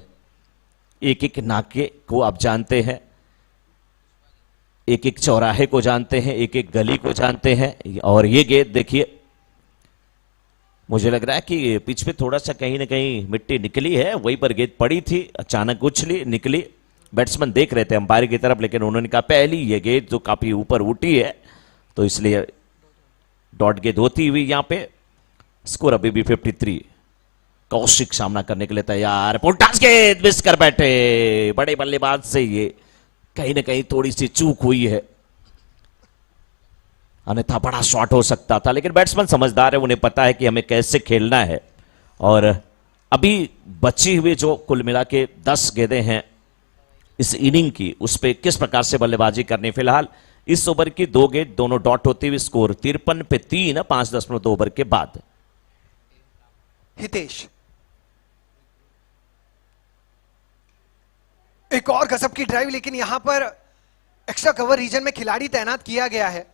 एक एक नाके को आप जानते हैं, एक एक चौराहे को जानते हैं, एक एक गली को जानते हैं। और ये गेंद देखिए, मुझे लग रहा है कि पिच पे थोड़ा सा कहीं ना कहीं मिट्टी निकली है, वहीं पर गेंद पड़ी थी, अचानक उछली निकली। बैट्समैन देख रहे थे अंपायर की तरफ, लेकिन उन्होंने कहा पहली ये गेंद जो काफी ऊपर उठी है, तो इसलिए डॉट गेंद होती हुई यहां पे। स्कोर अभी भी 53। कौशिक सामना करने के लिए तैयार, पुलटास गेंद मिस कर बैठे। बड़े बल्लेबाज से ये कहीं ना कहीं थोड़ी सी चूक हुई है, अन्यथा बड़ा शॉट हो सकता था। लेकिन बैट्समैन समझदार है, उन्हें पता है कि हमें कैसे खेलना है। और अभी बची हुई जो कुल मिला के 10 गेंदें हैं इस इनिंग की, उस पर किस प्रकार से बल्लेबाजी करनी। फिलहाल इस ओवर की 2 गेंद दोनों डॉट होती हुई, स्कोर 53 पे 3, 5.2 ओवर के बाद। हितेश एक और गजब की ड्राइव, लेकिन यहां पर एक्स्ट्रा कवर रीजन में खिलाड़ी तैनात किया गया है।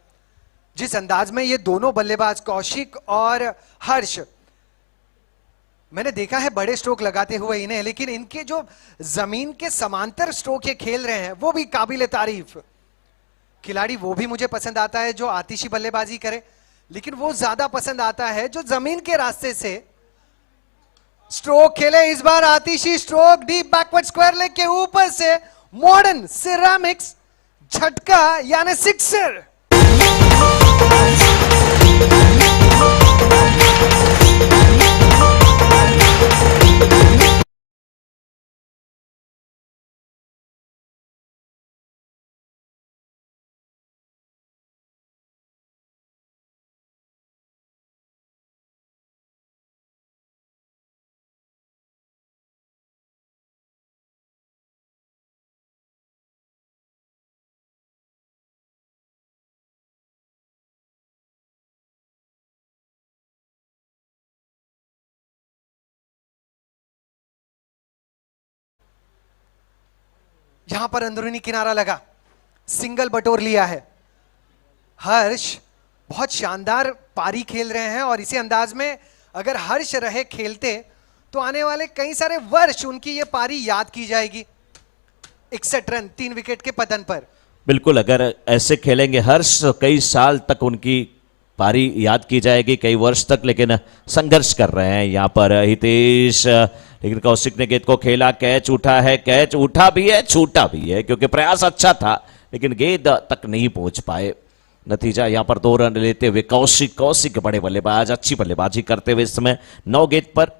जिस अंदाज में ये दोनों बल्लेबाज कौशिक और हर्ष, मैंने देखा है बड़े स्ट्रोक लगाते हुए इन्हें, लेकिन इनके जो जमीन के समांतर स्ट्रोक ये खेल रहे हैं वो भी काबिले तारीफ। खिलाड़ी वो भी मुझे पसंद आता है जो आतिशी बल्लेबाजी करे, लेकिन वो ज्यादा पसंद आता है जो जमीन के रास्ते से स्ट्रोक खेले। इस बार आतिशी stroke, deep backward square leg के ऊपर से मॉडर्न सिरामिक्स झटका यानी सिक्सर। यहां पर अंदरूनी किनारा लगा, सिंगल बटोर लिया है। हर्ष बहुत शानदार पारी खेल रहे हैं, और इसी अंदाज में अगर हर्ष रहे खेलते तो आने वाले कई सारे वर्ष उनकी ये पारी याद की जाएगी। 61 रन 3 विकेट के पतन पर। बिल्कुल, अगर ऐसे खेलेंगे हर्ष तो कई साल तक उनकी पारी याद की जाएगी, कई वर्ष तक। लेकिन संघर्ष कर रहे हैं यहां पर हितेश, लेकिन कौशिक ने गेंद को खेला, कैच उठा है, कैच उठा भी है, छूटा भी है, क्योंकि प्रयास अच्छा था लेकिन गेंद तक नहीं पहुंच पाए। नतीजा यहां पर 2 रन लेते हुए कौशिक बड़े बल्लेबाज, अच्छी बल्लेबाजी करते हुए इस समय 9 गेंद पर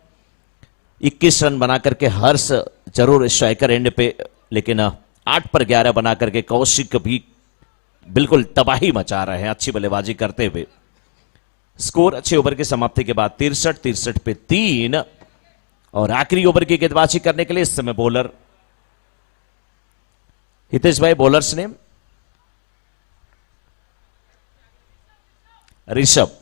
21 रन बना करके हर्ष जरूर स्ट्राइकर एंड पे, लेकिन 8 पर 11 बना करके कौशिक भी बिल्कुल तबाही मचा रहे हैं अच्छी बल्लेबाजी करते हुए। स्कोर अच्छे ओवर की समाप्ति के बाद 63 पे 3। और आखिरी ओवर की गेंदबाजी करने के लिए इस समय बॉलर हितेश भाई, बॉलर्स नेम ऋषभ।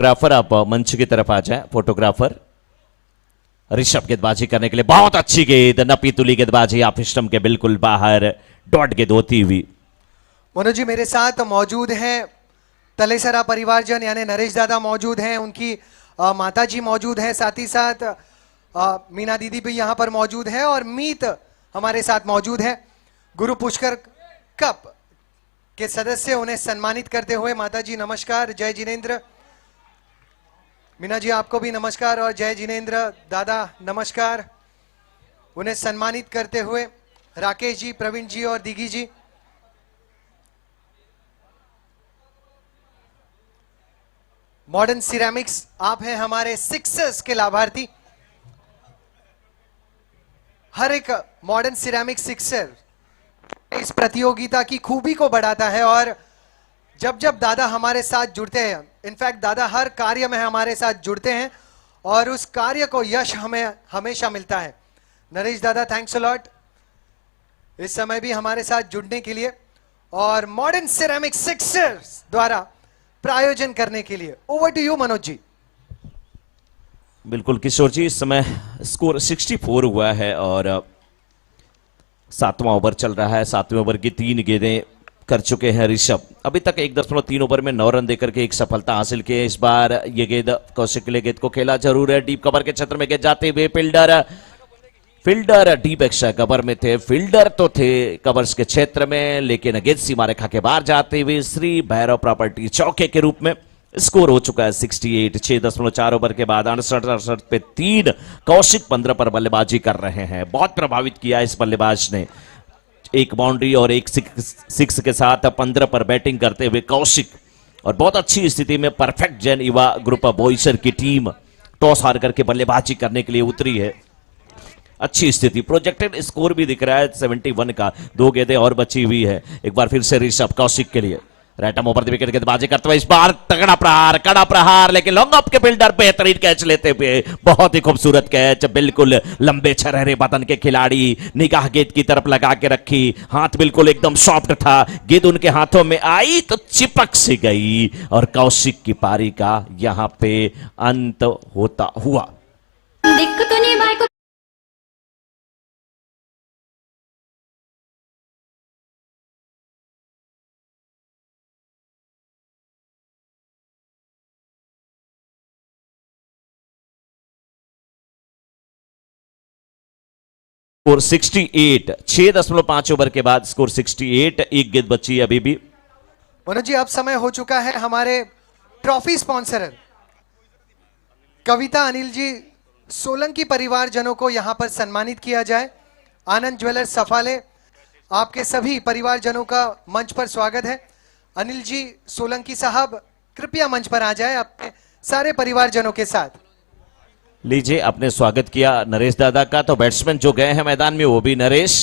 फोटोग्राफर आप मंच की तरफ आ जाए। फोटोग्राफर ऋषभ गेंदबाजी करने के लिए, बहुत अच्छी गेंद, नपी तुली गेंदबाजी आप स्टंप के बिल्कुल बाहर, डॉट गेंद होती हुई। मनोज जी मेरे साथ मौजूद हैं तलेसरा परिवारजन, यानी नरेश दादा मौजूद हैं, उनकी माता जी मौजूद हैं, साथ ही साथ मीना दीदी भी यहाँ पर मौजूद हैं, और मीत हमारे साथ मौजूद हैं। गुरु पुष्कर कप के सदस्य उन्हें सम्मानित करते हुए। माता जी नमस्कार, जय जिनेंद्र। मीना जी आपको भी नमस्कार और जय जिनेंद्र। दादा नमस्कार। उन्हें सम्मानित करते हुए राकेश जी, प्रवीण जी और दिगी जी। मॉडर्न सिरेमिक्स, आप हैं हमारे सिक्सर्स के लाभार्थी। हर एक मॉडर्न सिरेमिक सिक्सर इस प्रतियोगिता की खूबी को बढ़ाता है और जब जब दादा हमारे साथ जुड़ते हैं, इनफैक्ट दादा हर कार्य में हमारे साथ जुड़ते हैं और उस कार्य को यश हमें हमेशा मिलता है। नरेश दादा, थैंक्स अ लॉट इस समय भी हमारे साथ जुड़ने के लिए और मॉडर्न सिरेमिक सिक्सर्स द्वारा प्रायोजन करने के लिए। Over to you Manoj ji. बिल्कुल किशोर जी, इस समय स्कोर 64 हुआ है और 7वां ओवर चल रहा है। 7वें ओवर की 3 गेंदें कर चुके हैं ऋषभ। अभी तक 1.3 ओवर में 9 रन देकर के एक सफलता हासिल की है। इस बार ये गेंद कौशिक के लिए गेंद को खेला जरूर है। डीप कवर के क्षेत्र में गेंद जाते हुए फील्डर डीप एक्स्ट्रा कवर में थे। फील्डर तो थे कवर्स के क्षेत्र में, लेकिन गेंद सीमा रेखा के बाहर जाते हुए श्री भैरव प्रॉपर्टी चौके के रूप में स्कोर हो चुका है 68। 6.4 ओवर के बाद 68 पे 3 कौशिक 15 पर बल्लेबाजी कर रहे हैं। बहुत प्रभावित किया इस बल्लेबाज ने, एक बाउंड्री और एक सिक्स के साथ 15 पर बैटिंग करते हुए कौशिक। और बहुत अच्छी स्थिति में परफेक्ट जैन युवा ग्रुप बॉयसर की टीम टॉस हार करके बल्लेबाजी करने के लिए उतरी है। अच्छी स्थिति, प्रोजेक्टेड स्कोर भी दिख रहा है 71 का। 2 गेंदें और बची हुई है। एक बार फिर से ऋषभ कौशिक के लिए right arm over the wicket गेंदबाजी करते हुए इस बार तगड़ा प्रहार, कड़ा प्रहार, लेकिन लॉन्ग ऑफ के फील्डर बेहतरीन कैच लेते हुए, बहुत ही खूबसूरत कैच। बिल्कुल लंबे छरहरे बदन के खिलाड़ी, निगाह गेंद की तरफ लगा के रखी, हाथ बिल्कुल एकदम सॉफ्ट था। गेंद उनके हाथों में आई तो चिपक से गई और कौशिक की पारी का यहां पे अंत होता हुआ। स्कोर 68, 6.5 ओवर के बाद स्कोर 68। एक गेंद बची अभी भी। मनोज जी, अब समय हो चुका है हमारे ट्रॉफी स्पॉन्सर कविता अनिल जी सोलंकी परिवारजनों को यहां पर सम्मानित किया जाए। आनंद ज्वेलर्स सफाले, आपके सभी परिवारजनों का मंच पर स्वागत है। अनिल जी सोलंकी साहब कृपया मंच पर आ जाए अपने सारे परिवारजनों के साथ। लीजिए, आपने स्वागत किया नरेश दादा का, तो बैट्समैन जो गए हैं मैदान में वो भी नरेश।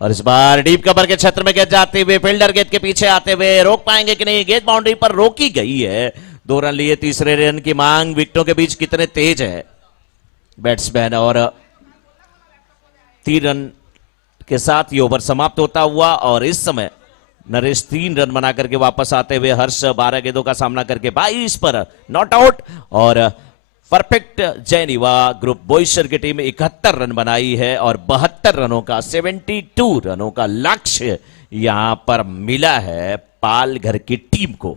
और इस बार डीप कवर के क्षेत्र में गेंद जाते हुए फील्डर गेंद के पीछे आते हुए रोक पाएंगे कि नहीं। गेंद बाउंड्री पर रोकी गई है। 2 रन लिए, तीसरे रन की मांग। विकेटों के बीच कितने तेज है बैट्समैन। और 3 रन के साथ ये ओवर समाप्त होता हुआ और इस समय नरेश 3 रन बना करके वापस आते हुए हर्ष 12 गेंदों का सामना करके 22 पर नॉट आउट। और परफेक्ट जैन युवा ग्रुप बॉयसर की टीम 71 रन बनाई है और 72 रनों का 72 रनों का लक्ष्य यहां पर मिला है पालघर की टीम को।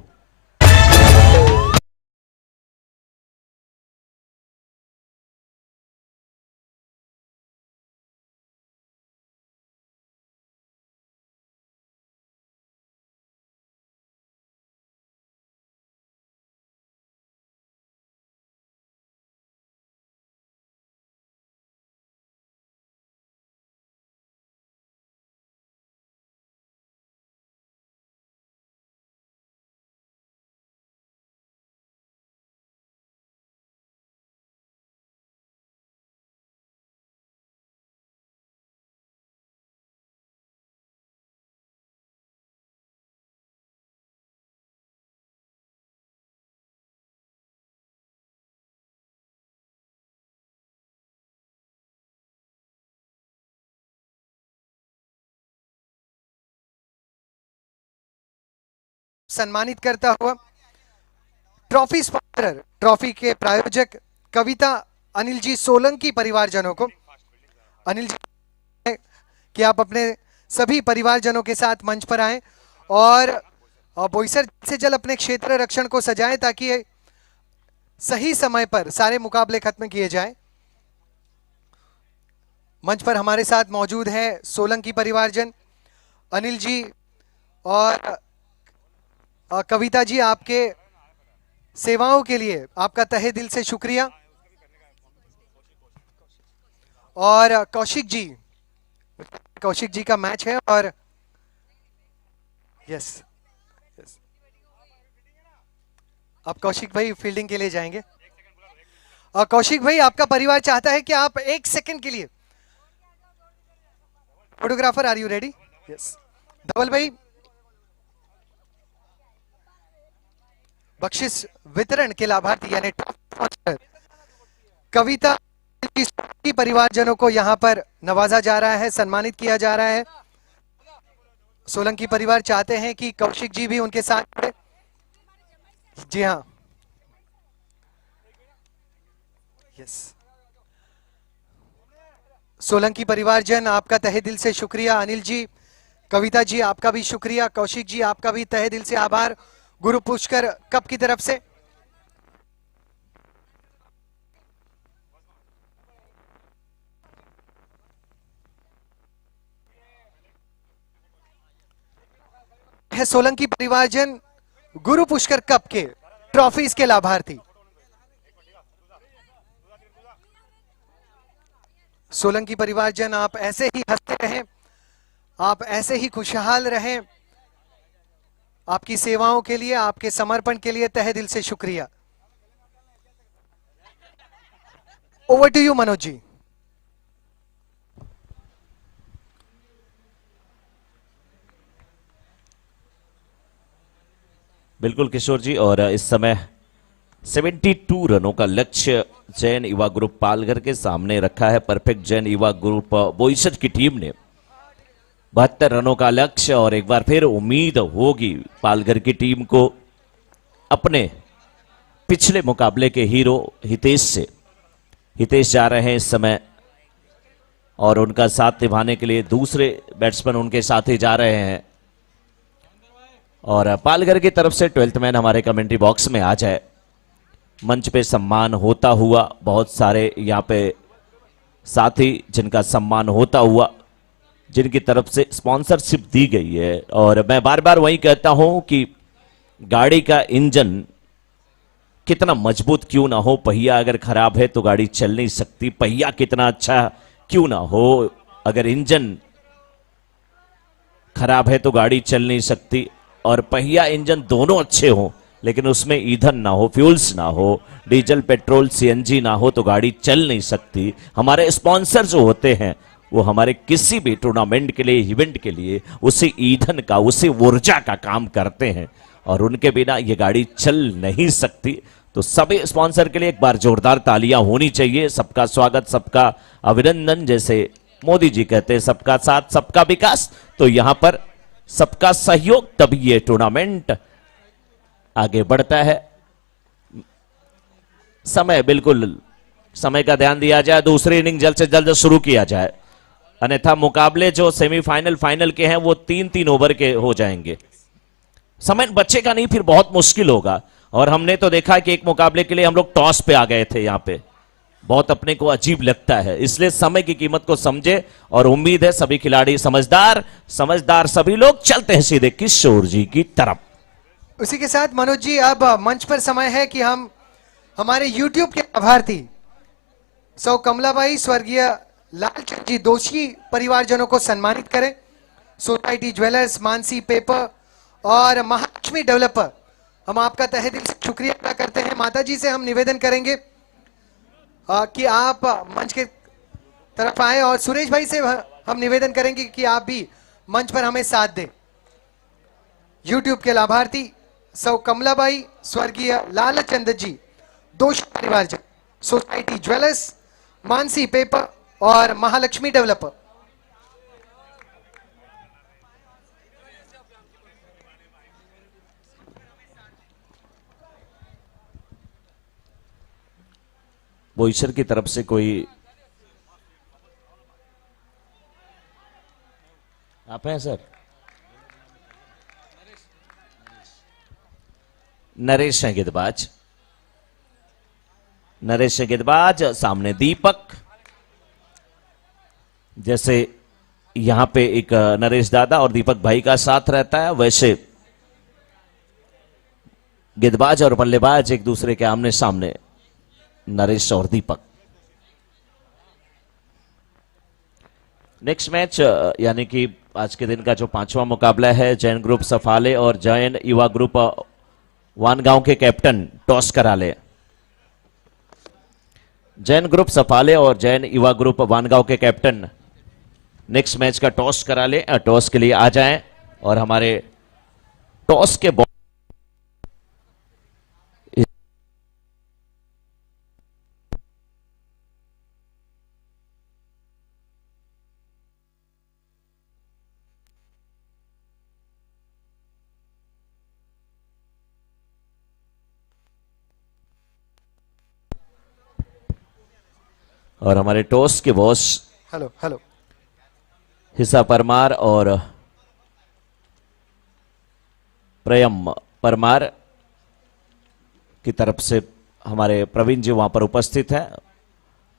सम्मानित करता हुआ ट्रॉफी स्पॉन्सर, ट्रॉफी के प्रायोजक कविता अनिल जी सोलंकी परिवारजनों को। अनिल जी कि आप अपने सभी परिवारजनों के साथ मंच पर आएं और बोईसर से जल अपने क्षेत्र रक्षण को सजाएं ताकि सही समय पर सारे मुकाबले खत्म किए जाएं। मंच पर हमारे साथ मौजूद है सोलंकी परिवारजन। अनिल जी और कविता जी, आपके सेवाओं के लिए आपका तहे दिल से शुक्रिया। और कौशिक जी का मैच है और यस अब कौशिक भाई फील्डिंग के लिए जाएंगे। और कौशिक भाई आपका परिवार चाहता है कि आप 1 सेकंड के लिए, photographer are you ready? Yes. Dhawal भाई बख्शिश वितरण के लाभार्थी यानी कविता की परिवारजनों को यहां पर नवाजा जा रहा है, सम्मानित किया जा रहा है। सोलंकी परिवार चाहते हैं कि कौशिक जी भी उनके साथ खड़े। जी हाँ, यस। सोलंकी परिवारजन आपका तहे दिल से शुक्रिया। अनिल जी, कविता जी आपका भी शुक्रिया। कौशिक जी आपका भी तहे दिल से आभार गुरु पुष्कर कप की तरफ से। है सोलंकी परिवारजन गुरु पुष्कर कप के ट्रॉफीज के लाभार्थी। सोलंकी परिवारजन आप ऐसे ही हंसते रहें, आप ऐसे ही खुशहाल रहें। आपकी सेवाओं के लिए, आपके समर्पण के लिए तहे दिल से शुक्रिया। Over to you Manoj ji. बिल्कुल किशोर जी, और इस समय 72 रनों का लक्ष्य जैन युवा ग्रुप पालघर के सामने रखा है। परफेक्ट जैन युवा ग्रुप बोईसर की टीम ने 72 रनों का लक्ष्य, और एक बार फिर उम्मीद होगी पालघर की टीम को अपने पिछले मुकाबले के हीरो हितेश से। हितेश जा रहे हैं इस समय, और उनका साथ निभाने के लिए दूसरे बैट्समैन उनके साथ ही जा रहे हैं। और पालघर की तरफ से 12th मैन हमारे कमेंट्री बॉक्स में आ जाए। मंच पे सम्मान होता हुआ, बहुत सारे यहाँ पे साथी जिनका सम्मान होता हुआ, जिनकी तरफ से स्पॉन्सरशिप दी गई है। और मैं बार बार वही कहता हूं कि गाड़ी का इंजन कितना मजबूत क्यों ना हो, पहिया अगर खराब है तो गाड़ी चल नहीं सकती। पहिया कितना अच्छा क्यों ना हो, अगर इंजन खराब है तो गाड़ी चल नहीं सकती। और पहिया इंजन दोनों अच्छे हों, लेकिन उसमें ईंधन ना हो, फ्यूल्स ना हो, डीजल पेट्रोल सीएनजी ना हो तो गाड़ी चल नहीं सकती। हमारे स्पॉन्सर जो होते हैं वो हमारे किसी भी टूर्नामेंट के लिए, इवेंट के लिए उसी ईंधन का, उसी ऊर्जा का काम करते हैं, और उनके बिना ये गाड़ी चल नहीं सकती। तो सभी स्पॉन्सर के लिए एक बार जोरदार तालियां होनी चाहिए। सबका स्वागत, सबका अभिनंदन। जैसे मोदी जी कहते हैं सबका साथ सबका विकास, तो यहां पर सबका सहयोग, तभी ये टूर्नामेंट आगे बढ़ता है। समय, बिल्कुल समय का ध्यान दिया जाए, दूसरी इनिंग जल्द से जल्द शुरू किया जाए, अन्यथा मुकाबले जो सेमीफाइनल फाइनल के हैं वो 3-3 ओवर के हो जाएंगे। समय बचेगा नहीं, फिर बहुत मुश्किल होगा। और हमने तो देखा कि एक मुकाबले के लिए हम लोग टॉस पे आ गए थे, यहां पे बहुत अपने को अजीब लगता है। इसलिए समय की कीमत को समझे, और उम्मीद है सभी खिलाड़ी समझदार सभी लोग चलते हैं सीधे किशोर जी की तरफ। उसी के साथ मनोज जी अब मंच पर समय है कि हम हमारे YouTube के लाभार्थी सौ कमलाबाई स्वर्गीय लालचंद जी दोषी परिवारजनों को सम्मानित करें। सोसाइटी ज्वेलर्स, मानसी पेपर और महालक्ष्मी डेवलपर, हम आपका तहे दिल से शुक्रिया अदा करते हैं। माता जी से हम निवेदन करेंगे कि आप मंच के तरफ आए, और सुरेश भाई से हम निवेदन करेंगे कि आप भी मंच पर हमें साथ दें। YouTube के लाभार्थी सौ कमलाबाई स्वर्गीय लालचंद जी दोषी परिवारजन, सोसाइटी ज्वेलर्स, मानसी पेपर और महालक्ष्मी डेवलपर। बोईसर की तरफ से कोई आप हैं सर? नरेश हैं गेंदबाज, नरेश हैं गेंदबाज, सामने दीपक। जैसे यहां पे एक नरेश दादा और दीपक भाई का साथ रहता है, वैसे गेंदबाज और बल्लेबाज एक दूसरे के आमने सामने, नरेश और दीपक। नेक्स्ट मैच यानी कि आज के दिन का जो पांचवा मुकाबला है, जैन ग्रुप सफाले और जैन युवा ग्रुप वानगांव के कैप्टन टॉस करा ले। जैन ग्रुप सफाले और जैन युवा ग्रुप वानगांव के कैप्टन नेक्स्ट मैच का टॉस करा ले। टॉस के लिए आ जाएं और हमारे टॉस के बॉल और हमारे टॉस के बॉस हेलो हेलो हिस्सा परमार और प्रेम परमार की तरफ से हमारे प्रवीण जी वहां पर उपस्थित हैं।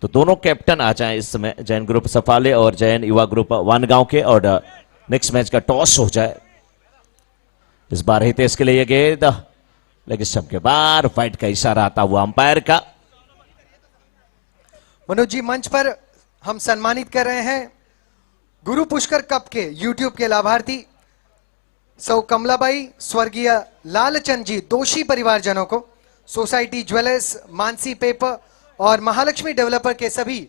तो दोनों कैप्टन आ जाएं इस समय, जैन ग्रुप सफाले और जैन युवा ग्रुप वानगांव के, और नेक्स्ट मैच का टॉस हो जाए। इस बार हितेश के लिए ये गेंद, लेकिन सबके बार फाइट का इशारा आता हुआ अंपायर का। मनोज जी, मंच पर हम सम्मानित कर रहे हैं गुरु पुष्कर कप के यूट्यूब के लाभार्थी सौ कमलाबाई स्वर्गीय लालचंद जी दोषी परिवारजनों को, सोसाइटी ज्वेलर्स, मानसी पेपर और महालक्ष्मी डेवलपर के सभी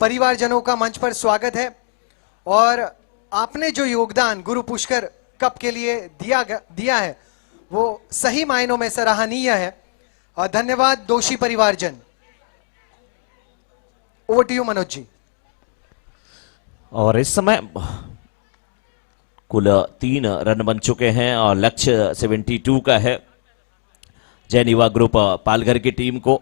परिवारजनों का मंच पर स्वागत है। और आपने जो योगदान गुरु पुष्कर कप के लिए दिया है वो सही मायनों में सराहनीय है। और धन्यवाद दोषी परिवारजन। ओवर टू यू मनोज जी। और इस समय कुल 3 रन बन चुके हैं और लक्ष्य 72 का है। जैन युवा ग्रुप पालघर की टीम को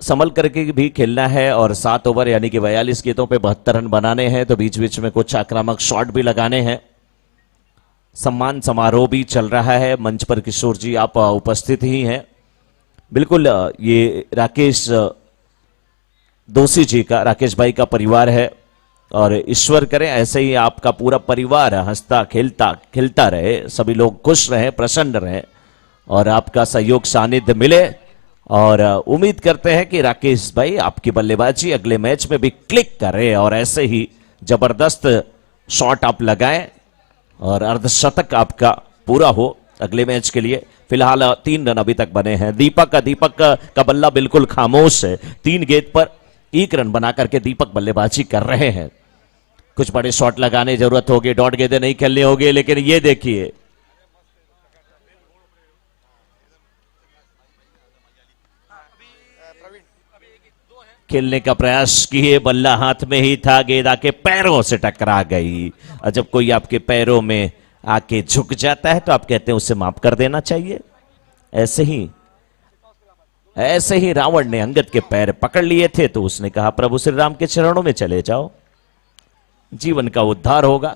संभल करके भी खेलना है और 7 ओवर यानी कि 42 गेंदों पे 72 रन बनाने हैं। तो बीच बीच में कुछ आक्रामक शॉट भी लगाने हैं। सम्मान समारोह भी चल रहा है। मंच पर किशोर जी आप उपस्थित ही हैं। बिल्कुल ये राकेश दोषी जी का, राकेश भाई का परिवार है और ईश्वर करे ऐसे ही आपका पूरा परिवार हंसता खेलता खिलता रहे, सभी लोग खुश रहे, प्रसन्न रहे और आपका सहयोग सानिध्य मिले। और उम्मीद करते हैं कि राकेश भाई आपकी बल्लेबाजी अगले मैच में भी क्लिक करे और ऐसे ही जबरदस्त शॉट आप लगाएं और अर्धशतक आपका पूरा हो अगले मैच के लिए। फिलहाल 3 रन अभी तक बने हैं। दीपक का बल्ला बिल्कुल खामोश है। 3 गेंद पर 1 रन बना करके दीपक बल्लेबाजी कर रहे हैं। कुछ बड़े शॉट लगाने जरूरत होगी, डॉट गेंदें नहीं खेलनी होगी, लेकिन ये देखिए खेलने का प्रयास किए, बल्ला हाथ में ही था, गेंद आके पैरों से टकरा गई। और जब कोई आपके पैरों में आके झुक जाता है तो आप कहते हैं उसे माफ कर देना चाहिए। ऐसे ही रावण ने अंगद के पैर पकड़ लिए थे तो उसने कहा प्रभु श्री राम के चरणों में चले जाओ, जीवन का उद्धार होगा।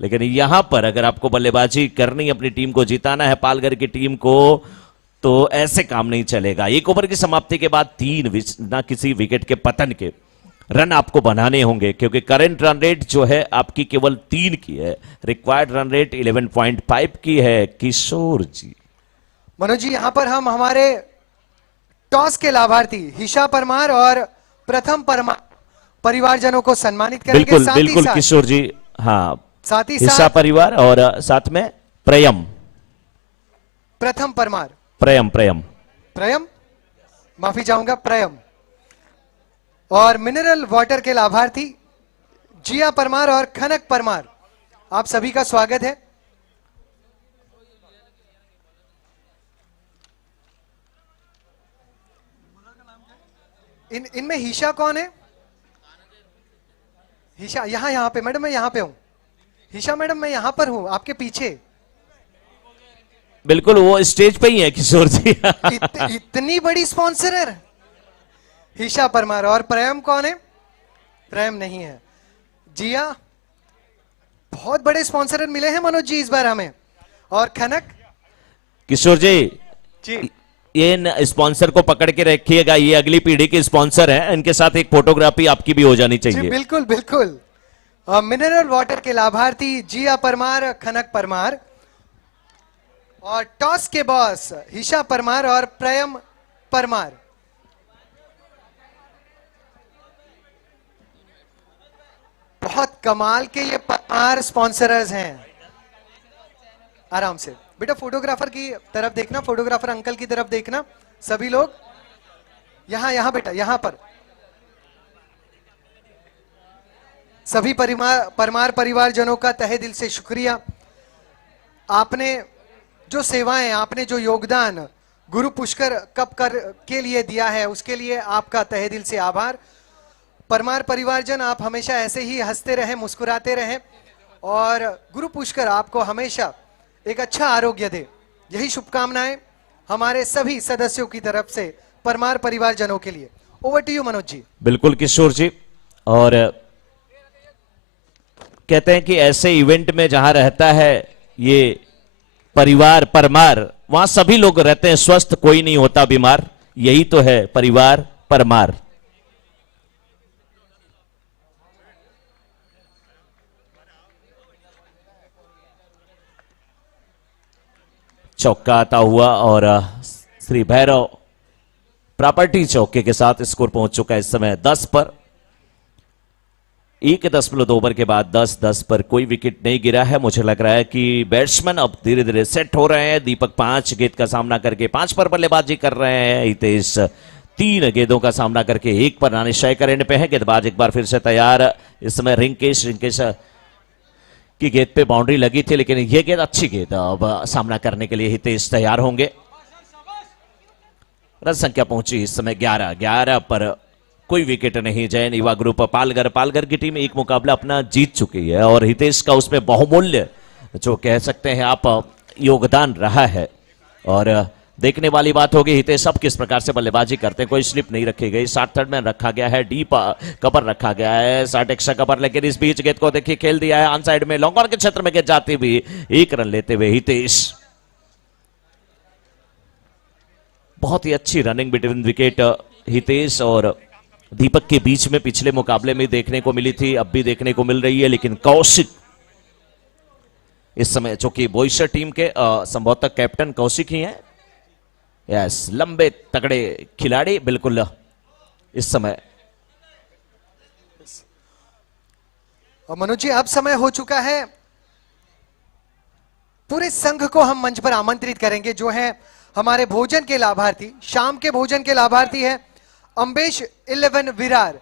लेकिन यहां पर अगर आपको बल्लेबाजी करनी, अपनी टीम को जिताना है, पालघर की टीम को, तो ऐसे काम नहीं चलेगा। 1 ओवर की समाप्ति के बाद 3 ना किसी विकेट के पतन के रन आपको बनाने होंगे, क्योंकि करंट रन रेट जो है आपकी केवल 3 की है। रिक्वायर्ड रन रेट 11.5 की है। किशोर जी, मनोज जी, यहां पर हम हमारे टॉस के लाभार्थी हिशा परमार और प्रथम परमार परिवारजनों को सम्मानित करेंगे। बिल्कुल साथ ही बिल्कुल साथ, किशोर जी, हाँ, साथ ही हिस्सा साथ परिवार और साथ में प्रेम प्रथम परमार, प्रेम माफी चाहूंगा, प्रेम और मिनरल वाटर के लाभार्थी जिया परमार और खनक परमार, आप सभी का स्वागत है। इनमें हिशा कौन है? हिशा यहाँ पे मैडम, मैं यहाँ पे हूँ। हिशा मैडम, मैं यहाँ पर हूँ आपके पीछे। बिल्कुल वो स्टेज पे ही है किशोर जी। इतनी बड़ी स्पॉन्सर है हिशा परमार। और प्रेम कौन है? प्रेम नहीं है। जिया, बहुत बड़े स्पॉन्सर मिले हैं मनोज जी इस बार हमें। और खनक किशोर जी, ये स्पॉन्सर को पकड़ के रखिएगा, ये अगली पीढ़ी के स्पॉन्सर हैं। इनके साथ एक फोटोग्राफी आपकी भी हो जानी जी, चाहिए। बिल्कुल बिल्कुल। मिनरल वाटर के लाभार्थी जिया परमार, खनक परमार और टॉस के बॉस हिशा परमार और प्रेम परमार। बहुत कमाल के ये पमार स्पॉन्सरर्स हैं। आराम से बेटा, फोटोग्राफर की तरफ देखना, फोटोग्राफर अंकल की तरफ देखना, सभी लोग यहां यहां बेटा, यहां पर सभी परमार परिवारजनों का तहे दिल से शुक्रिया। आपने जो सेवाएं, आपने जो योगदान गुरु पुष्कर कप के लिए दिया है, उसके लिए आपका तहे दिल से आभार। परमार परिवारजन, आप हमेशा ऐसे ही हंसते रहें, मुस्कुराते रहें और गुरु पुष्कर आपको हमेशा एक अच्छा आरोग्य दे, यही शुभकामनाएं हमारे सभी सदस्यों की तरफ से परमार परिवारजनों के लिए। Over to you Manoj ji. बिल्कुल किशोर जी, और कहते हैं कि ऐसे इवेंट में जहां रहता है ये परिवार परमार, वहां सभी लोग रहते हैं स्वस्थ, कोई नहीं होता बीमार। यही तो है परिवार परमार। चौका आता हुआ और श्री भैरव प्रॉपर्टी चौके के साथ स्कोर पहुंच चुका है इस समय 10 पर। 1.2 ओवर के बाद 10-10 पर कोई विकेट नहीं गिरा है। मुझे लग रहा है कि बैट्समैन अब धीरे धीरे सेट हो रहे हैं। दीपक 5 गेंद का सामना करके 5 पर बल्लेबाजी कर रहे हैं। हितेश 3 गेंदों का सामना करके 1 पर नानिशाही का एंड पे है। गेंदबाज एक बार फिर से तैयार। इस समय रिंकेश की गेंद पे बाउंड्री लगी थी, लेकिन यह गेंद अच्छी गेंद, अब सामना करने के लिए हितेश तैयार होंगे। रन संख्या पहुंची इस समय 11 पर कोई विकेट नहीं। जैन युवा ग्रुप पालघर की टीम एक मुकाबला अपना जीत चुकी है और हितेश का उसमें बहुमूल्य जो कह सकते हैं आप योगदान रहा है। और देखने वाली बात होगी हितेश अब किस प्रकार से बल्लेबाजी करते हैं। कोई स्लिप नहीं रखी गई। 60 थर्ड में रखा गया है, डीप कवर रखा गया है, 60 एक्स्ट्रा कवर, लेकिन इस बीच गेंद को देखिए खेल दिया है ऑन साइड में, लॉन्ग ऑन के क्षेत्र में गेंद जाती हुई 1 रन लेते हुए हितेश। बहुत ही अच्छी रनिंग बिटवीन विकेट हितेश और दीपक के बीच में पिछले मुकाबले में देखने को मिली थी, अब भी देखने को मिल रही है। लेकिन कौशिक इस समय, जो कि बॉयसर टीम के संभवतः कैप्टन कौशिक ही हैं, यस, लंबे तगड़े खिलाड़ी बिल्कुल इस समय। और मनोज जी, अब समय हो चुका है, पूरे संघ को हम मंच पर आमंत्रित करेंगे, जो है हमारे भोजन के लाभार्थी, शाम के भोजन के लाभार्थी है अंबेश 11 विरार।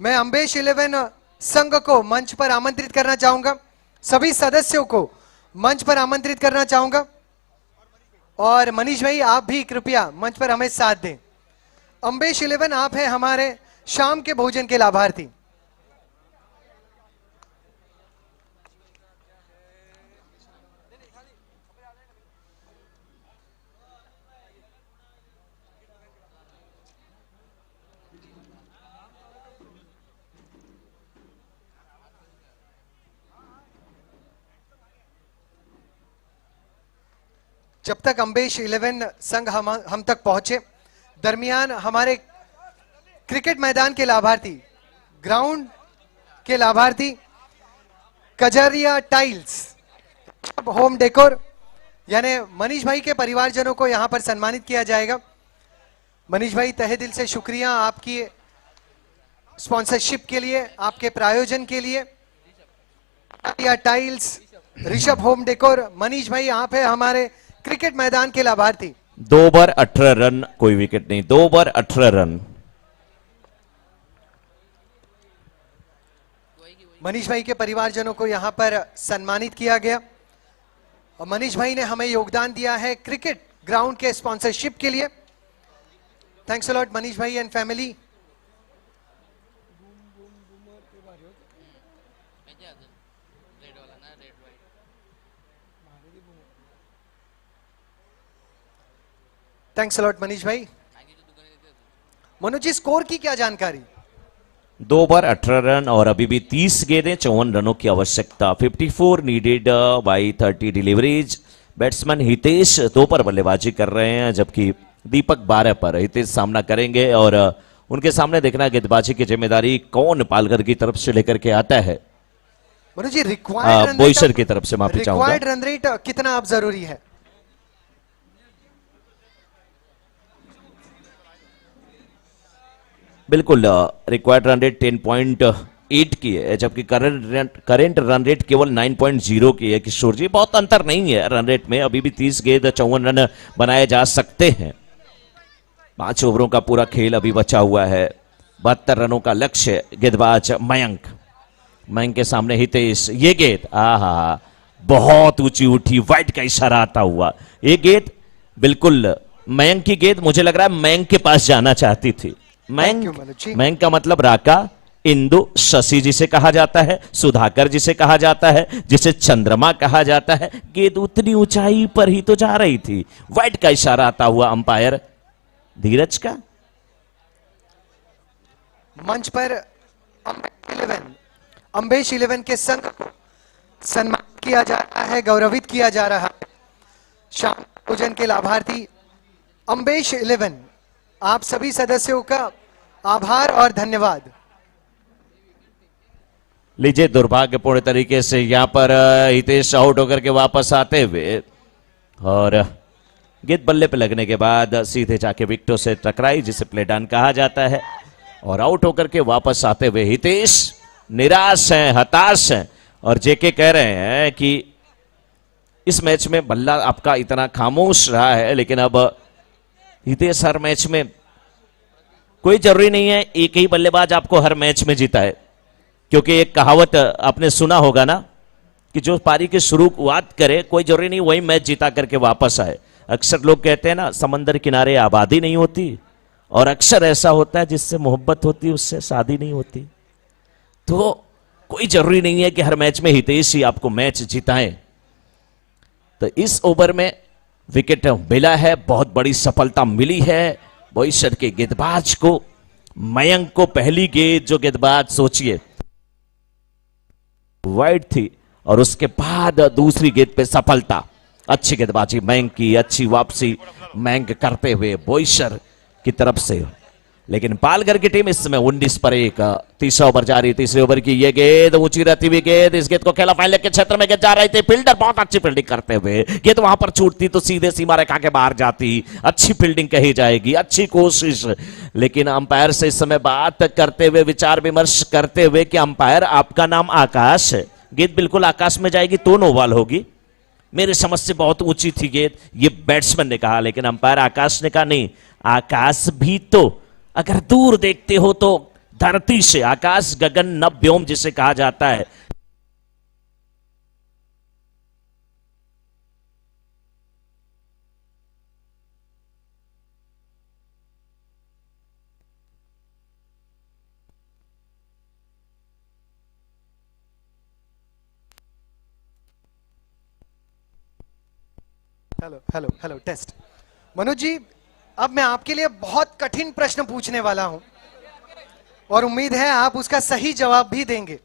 मैं अंबेश 11 संघ को मंच पर आमंत्रित करना चाहूंगा, सभी सदस्यों को मंच पर आमंत्रित करना चाहूंगा। और मनीष भाई, आप भी कृपया मंच पर हमें साथ दें। अंबेश 11, आप हैं हमारे शाम के भोजन के लाभार्थी। जब तक अंबेश 11 संघ हम तक पहुंचे, दरमियान हमारे क्रिकेट मैदान के लाभार्थी, ग्राउंड के लाभार्थी कजरिया टाइल्स होम डेकोर, यानी मनीष भाई के परिवारजनों को यहां पर सम्मानित किया जाएगा। मनीष भाई, तहे दिल से शुक्रिया आपकी स्पॉन्सरशिप के लिए, आपके प्रायोजन के लिए। Kajaria tiles, Rishabh home decor, Manish भाई आप है हमारे क्रिकेट मैदान के लाभार्थी। 2 ओवर 18 रन, कोई विकेट नहीं, 2 ओवर 18 रन। मनीष भाई के परिवारजनों को यहां पर सम्मानित किया गया। और मनीष भाई ने हमें योगदान दिया है क्रिकेट ग्राउंड के स्पॉन्सरशिप के लिए। थैंक्स अ लॉट मनीष भाई and family. Thanks a lot Manish भाई। मनोज जी, स्कोर की क्या जानकारी? 2 ओवर 18 रन और अभी भी 30 गेंदें, 54 रनों की आवश्यकता। 54 needed by 30 deliveries. Batsman Hitesh 2 पर बल्लेबाजी कर रहे हैं, जबकि दीपक 12 पर। हितेश सामना करेंगे और उनके सामने देखना गेंदबाजी की जिम्मेदारी कौन पालघर की तरफ से लेकर के आता है। मनोज जी, रिक्वायर्ड बॉयसर की तरफ से माफी चाहूंगा। रिक्वायर्ड रन रेट कितना अब जरूरी है? बिल्कुल रिक्वायर्ड रन रेट 10.5 8 की है, जबकि करंट रन रेट केवल 9.0 की है। किशोर जी, बहुत अंतर नहीं है रन रेट में, अभी भी 30 गेंद 54 रन बनाए जा सकते हैं। 5 ओवरों का पूरा खेल अभी बचा हुआ है। 72 रनों का लक्ष्य। गेंदबाज मयंक के सामने हितेश, ये गेंद आहा बहुत ऊंची उठी, वाइड का इशारा आता हुआ। ये गेंद बिल्कुल मयंक की गेंद, मुझे लग रहा है मयंक के पास जाना चाहती थी। Thank you, Manoj ji. मयंक का मतलब राका, इंदु, शशि जिसे कहा जाता है, सुधाकर जिसे कहा जाता है, जिसे चंद्रमा कहा जाता है। गेंद उतनी ऊंचाई पर ही तो जा रही थी। वाइड का इशारा आता हुआ अंपायर धीरज का। मंच पर अम्बेश 11 के संघ को सम्मान किया जा रहा है, गौरवित किया जा रहा है। शाम भोजन के लाभार्थी अम्बेश 11, आप सभी सदस्यों का आभार और धन्यवाद। लीजिए, दुर्भाग्यपूर्ण तरीके से यहां पर हितेश आउट होकर के वापस आते हुए, और गेंद बल्ले पे लगने के बाद सीधे जाके विकेटों से टकराई, जिसे प्ले डन कहा जाता है। और आउट होकर के वापस आते हुए हितेश निराश हैं, हताश हैं। और जेके कह रहे हैं कि इस मैच में बल्ला आपका इतना खामोश रहा है, लेकिन अब हितेश हर मैच में, कोई जरूरी नहीं है एक ही बल्लेबाज आपको हर मैच में जीता है, क्योंकि एक कहावत आपने सुना होगा ना कि जो पारी की शुरुआत करे, कोई जरूरी नहीं वही मैच जीता करके वापस आए। अक्सर लोग कहते हैं ना, समंदर किनारे आबादी नहीं होती, और अक्सर ऐसा होता है जिससे मोहब्बत होती है उससे शादी नहीं होती। तो कोई जरूरी नहीं है कि हर मैच में हितेश ही आपको मैच जिताएं। तो इस ओवर में विकेट मिला है, बहुत बड़ी सफलता मिली है बॉयसर के गेंदबाज को। मयंक को पहली गेंद जो गेंदबाज, सोचिए, वाइड थी, और उसके बाद दूसरी गेंद पे सफलता। अच्छी गेंदबाजी मयंक की, अच्छी वापसी मयंक करते हुए बॉयसर की तरफ से। लेकिन पालघर की टीम इस समय 19 पर 1, तीसरा ओवर जारी। तीसरे ओवर की ये गेंद ऊंची रहती हुई गेंद, इस गेंद को खेला फाइनल के क्षेत्र में गेंद जा रही थी, फील्डर बहुत अच्छी फील्डिंग करते हुए गेंद वहां पर छूटती तो सीधे सीमा रेखा के बाहर जाती। अच्छी फील्डिंग कही जाएगी, अच्छी कोशिश। लेकिन अंपायर से इस समय बात करते हुए, विचार विमर्श करते हुए कि अंपायर आपका नाम आकाश है, गेंद बिल्कुल आकाश में जाएगी तो नो बॉल होगी। मेरी समझ से बहुत ऊंची थी गेंद, ये बैट्समैन ने कहा, लेकिन अंपायर आकाश ने कहा नहीं, आकाश भी तो अगर दूर देखते हो तो धरती से, आकाश गगन नभ व्योम जिसे कहा जाता है। Hello hello hello test. Manoj ji, अब मैं आपके लिए बहुत कठिन प्रश्न पूछने वाला हूं, और उम्मीद है आप उसका सही जवाब भी देंगे।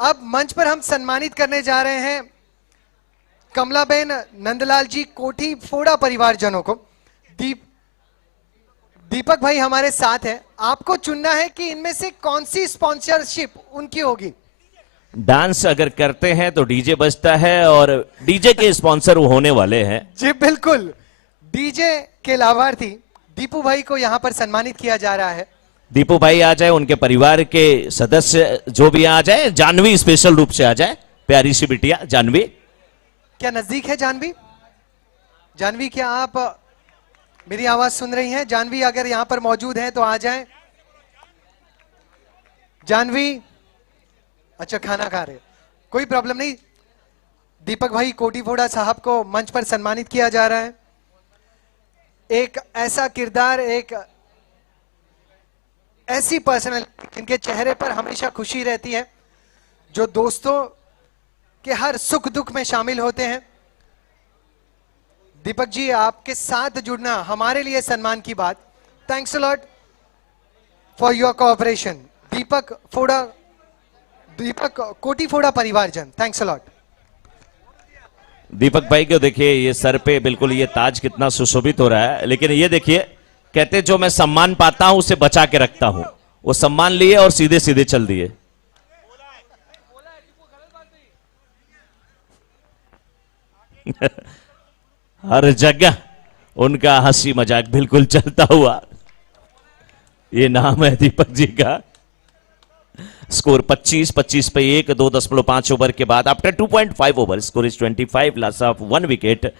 अब मंच पर हम सम्मानित करने जा रहे हैं कमलाबेन नंदलाल जी कोठी फोड़ा परिवारजनों को। दीपक भाई हमारे साथ हैं, आपको चुनना है कि इनमें से कौन सी स्पॉन्सरशिप उनकी होगी। डांस अगर करते हैं तो डीजे बजता है, और डीजे के स्पॉन्सर होने वाले हैं। जी बिल्कुल, डीजे के लाभार्थी दीपू भाई को यहां पर सम्मानित किया जा रहा है। दीपू भाई आ जाए, उनके परिवार के सदस्य जो भी आ जाए, जानवी स्पेशल रूप से आ जाए, प्यारी सी बिटिया जानवी। क्या नजदीक है जानवी? जानवी, क्या आप मेरी आवाज सुन रही हैं? जानवी अगर यहां पर मौजूद हैं तो आ जाएं। जानवी, अच्छा खाना खा रहे, कोई प्रॉब्लम नहीं। दीपक भाई कोटीफोड़ा साहब को मंच पर सम्मानित किया जा रहा है। एक ऐसा किरदार, एक ऐसी पर्सनालिटी जिनके चेहरे पर हमेशा खुशी रहती है, जो दोस्तों के हर सुख दुख में शामिल होते हैं। दीपक जी, आपके साथ जुड़ना हमारे लिए सम्मान की बात। Thanks a lot for your cooperation. Deepak Kotiphoda परिवारजन, थैंक्स अ लॉट। दीपक भाई को देखिए, ये सर पे बिल्कुल ये ताज कितना सुशोभित हो रहा है, लेकिन ये देखिए, कहते जो मैं सम्मान पाता हूं उसे बचा के रखता हूं। वो सम्मान लिए और सीधे सीधे चल दिए। हर जगह उनका हंसी मजाक बिल्कुल चलता हुआ, ये नाम है दीपक जी का। स्कोर 25 पे 1, 2.5 ओवर के बाद after 2.5 over score is 25, loss of 1 wicket.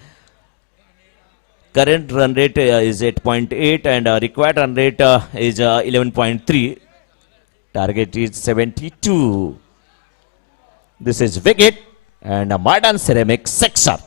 Current run rate is 8.8 and required run rate is 11.3. Target is 72. This is wicket and Modern Ceramics sixer.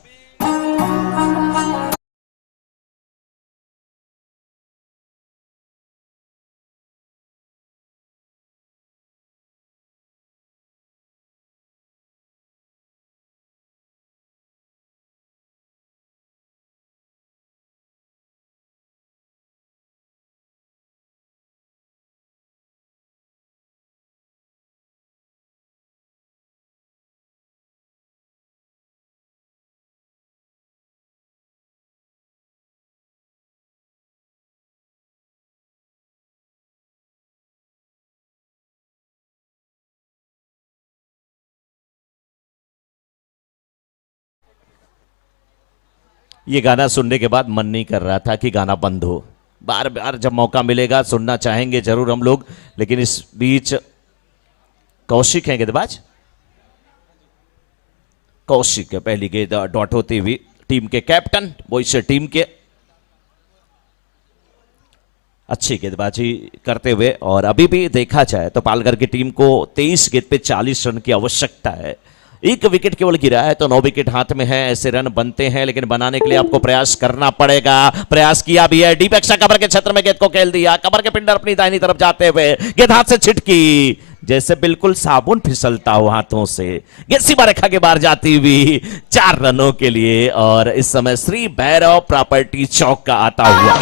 ये गाना सुनने के बाद मन नहीं कर रहा था कि गाना बंद हो. बार बार जब मौका मिलेगा सुनना चाहेंगे जरूर हम लोग, लेकिन इस बीच कौशिक हैं गेंदबाज. कौशिक है पहली गेंद डॉट होती हुई. टीम के कैप्टन बोईसर टीम के अच्छी गेंदबाजी करते हुए. और अभी भी देखा जाए तो पालघर की टीम को 23 गेंद पे 40 रन की आवश्यकता है. एक विकेट केवल गिरा है तो 9 विकेट हाथ में है. ऐसे रन बनते हैं लेकिन बनाने के लिए आपको प्रयास करना पड़ेगा. प्रयास किया भी है. डीप एक्स्ट्रा कवर के क्षेत्र में गेंद को खेल दिया. कवर के पिंडर अपनी दाहिनी तरफ जाते हुए गेंद हाथ से छिटकी जैसे बिल्कुल साबुन फिसलता हो हाथों से. गेंद सीमा रेखा के बाहर जाती हुई 4 रनों के लिए. और इस समय श्री भैरव प्रॉपर्टी चौक का आता हुआ.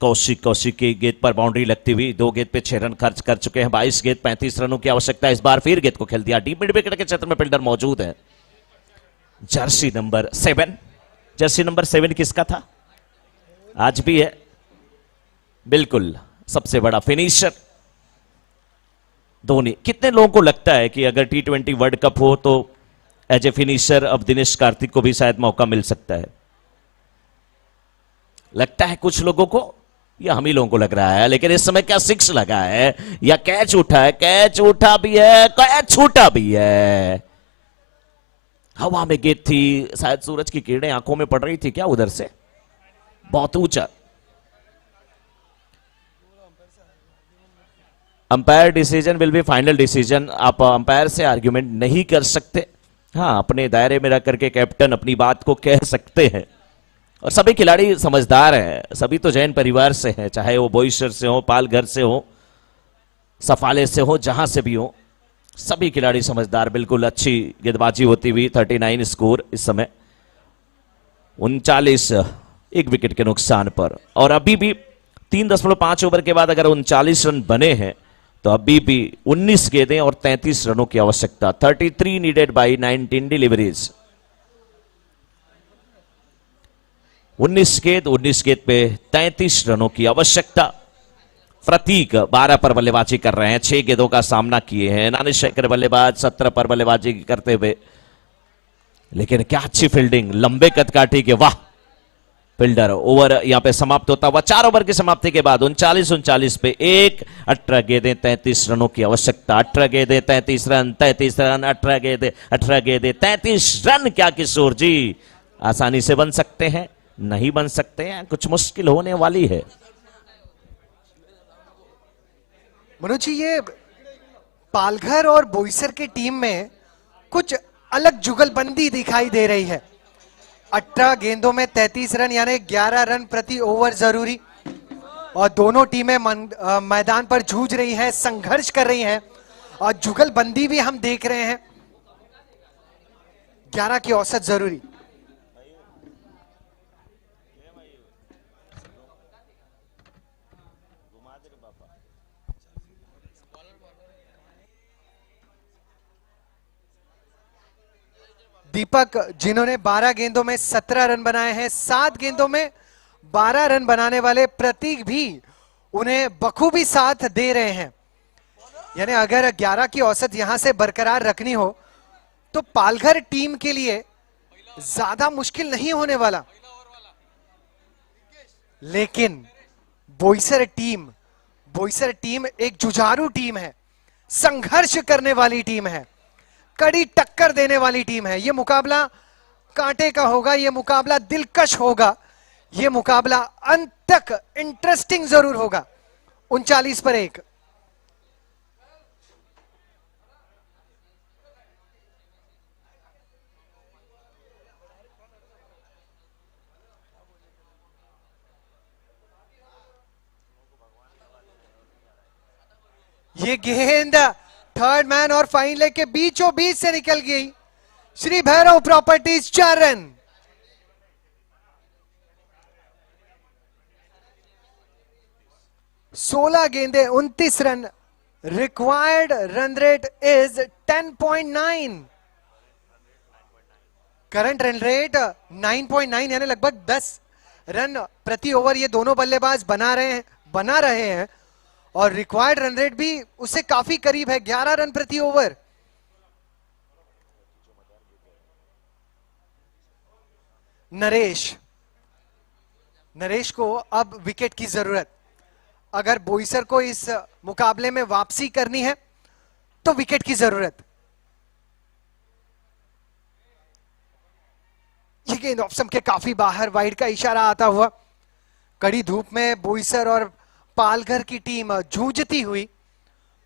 कौशिक की गेंद पर बाउंड्री लगती हुई. 2 गेंद पे 6 रन खर्च कर चुके हैं. 22 गेंद 35 रनों की आवश्यकता. इस बार फिर गेंद को खेल दिया. डीप मिड विकेट के क्षेत्र में फील्डर मौजूद है. जर्सी नंबर 7 किसका था? आज भी है बिल्कुल सबसे बड़ा फिनिशर धोनी. कितने लोगों को लगता है कि अगर T20 वर्ल्ड कप हो तो एज ए फिनिशर अब दिनेश कार्तिक को भी शायद मौका मिल सकता है? लगता है कुछ लोगों को या हम ही लोगों को लग रहा है. लेकिन इस समय क्या 6 लगा है या कैच उठा है? कैच उठा भी है, कैच छूटा भी है. हवा में गेंद थी, शायद सूरज की किरणें आंखों में पड़ रही थी क्या उधर से, बहुत ऊंचा. Umpire decision will be final decision. आप अंपायर से आर्ग्यूमेंट नहीं कर सकते. हाँ, अपने दायरे में रख करके कैप्टन अपनी बात को कह सकते हैं. और सभी खिलाड़ी समझदार हैं. सभी तो जैन परिवार से हैं, चाहे वो बोईसर से हो, पालघर से हो, सफाले से हो, जहां से भी हो. सभी खिलाड़ी समझदार. बिल्कुल अच्छी गेंदबाजी होती हुई. 39 स्कोर इस समय. 39 एक विकेट के नुकसान पर. और अभी भी 3.5 ओवर के बाद अगर 39 रन बने हैं तो अभी भी 19 गेंदें और 33 रनों की आवश्यकता. 33 नीडेड बाई 19 डिलीवरीज. 19 गेंद पे 33 रनों की आवश्यकता. प्रतीक 12 पर बल्लेबाजी कर रहे हैं. 6 गेंदों का सामना किए हैं. नानिश शेखर बल्लेबाज 17 पर बल्लेबाजी करते हुए. लेकिन क्या अच्छी फील्डिंग, लंबे कद काठी के. वाह फील्डर. ओवर यहां पे समाप्त होता हुआ. 4 ओवर की समाप्ति के बाद 39 पे 18 गेंदें 33 रनों की आवश्यकता. 18 गेंदें 33 रन, 33 रन, 18 गेंदें 33 रन. क्या किशोर जी आसानी से बन सकते हैं? नहीं बन सकते हैं, कुछ मुश्किल होने वाली है. मनोज जी, ये पालघर और बोईसर की टीम में कुछ अलग जुगलबंदी दिखाई दे रही है. 18 गेंदों में 33 रन यानी 11 रन प्रति ओवर जरूरी. और दोनों टीमें मैदान पर जूझ रही हैं, संघर्ष कर रही हैं. और जुगलबंदी भी हम देख रहे हैं. 11 की औसत जरूरी. दीपक जिन्होंने 12 गेंदों में 17 रन बनाए हैं, 7 गेंदों में 12 रन बनाने वाले प्रतीक भी उन्हें बखूबी साथ दे रहे हैं। यानी अगर 11 की औसत यहां से बरकरार रखनी हो तो पालघर टीम के लिए ज्यादा मुश्किल नहीं होने वाला। लेकिन बोईसर टीम एक जुझारू टीम है, संघर्ष करने वाली टीम है, कड़ी टक्कर देने वाली टीम है। ये मुकाबला कांटे का होगा, ये मुकाबला दिलकश होगा, ये मुकाबला अंत तक इंटरेस्टिंग जरूर होगा। 39 पर 1। ये गेंद थर्ड मैन और फाइन लेग के बीचों बीच से निकल गई। Shri Bhairav properties 4 run. सोलह गेंदे 29 run. Required run rate is 10.9। Current run rate 9.9 यानी लगभग 10 रन प्रति ओवर ये दोनों बल्लेबाज बना रहे हैं और रिक्वायर्ड रन रेट भी उससे काफी करीब है, 11 रन प्रति ओवर। नरेश को अब विकेट की जरूरत। अगर बोईसर को इस मुकाबले में वापसी करनी है तो विकेट की जरूरत। ये गेंद ऑप्शन के काफी बाहर, वाइड का इशारा आता हुआ। कड़ी धूप में बोईसर और पालघर की टीम जूझती हुई।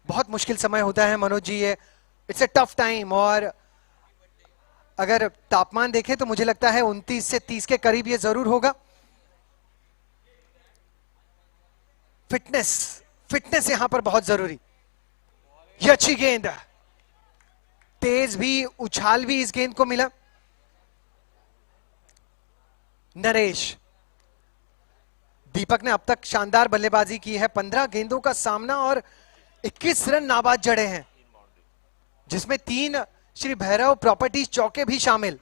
बहुत मुश्किल समय होता है मनोज जी, ये इट्स अ टफ टाइम। और अगर तापमान देखें तो मुझे लगता है 29 से 30 के करीब ये जरूर होगा। फिटनेस यहां पर बहुत जरूरी। ये अच्छी गेंद, तेज भी, उछाल भी इस गेंद को मिला। नरेश, दीपक ने अब तक शानदार बल्लेबाजी की है। 15 गेंदों का सामना और 21 रन नाबाद जड़े हैं, जिसमें 3 श्री भैरव प्रॉपर्टीज चौके भी शामिल।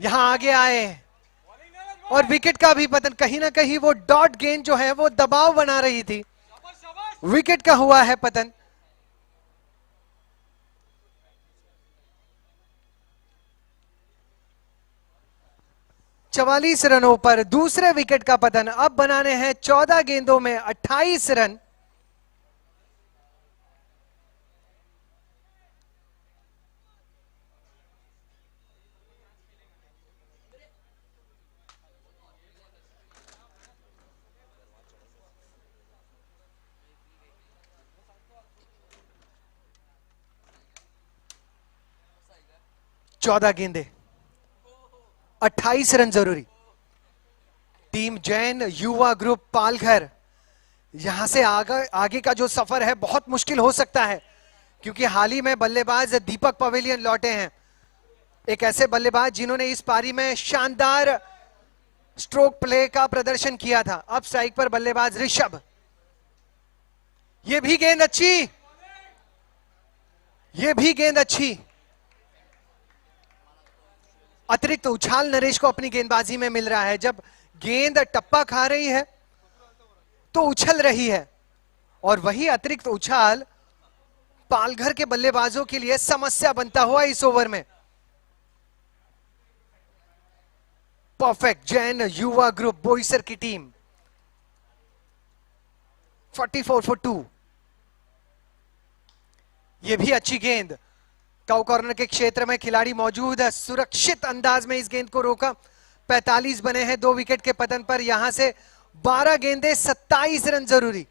यहां आगे आए और विकेट का भी पतन। कहीं ना कहीं वो डॉट गेंद जो है वो दबाव बना रही थी, विकेट का हुआ है पतन। चवालीस रनों पर दूसरे विकेट का पतन। अब बनाने हैं 14 गेंदों में 28 रन। चौदह गेंदे 28 रन जरूरी। टीम जैन युवा ग्रुप पालघर, यहां से आगे का जो सफर है बहुत मुश्किल हो सकता है, क्योंकि हाल ही में बल्लेबाज दीपक पवेलियन लौटे हैं। एक ऐसे बल्लेबाज जिन्होंने इस पारी में शानदार स्ट्रोक प्ले का प्रदर्शन किया था। अब स्ट्राइक पर बल्लेबाज ऋषभ। ये भी गेंद अच्छी, ये भी गेंद अच्छी। अतिरिक्त उछाल नरेश को अपनी गेंदबाजी में मिल रहा है। जब गेंद टप्पा खा रही है तो उछल रही है, और वही अतिरिक्त उछाल पालघर के बल्लेबाजों के लिए समस्या बनता हुआ इस ओवर में। परफेक्ट जैन युवा ग्रुप बोईसर की टीम 44 फॉर 2। यह भी अच्छी गेंद, काउ कॉर्नर के क्षेत्र में खिलाड़ी मौजूद है, सुरक्षित अंदाज में इस गेंद को रोका। 45 बने हैं 2 विकेट के पतन पर। यहां से 12 गेंदे 27 रन जरूरी।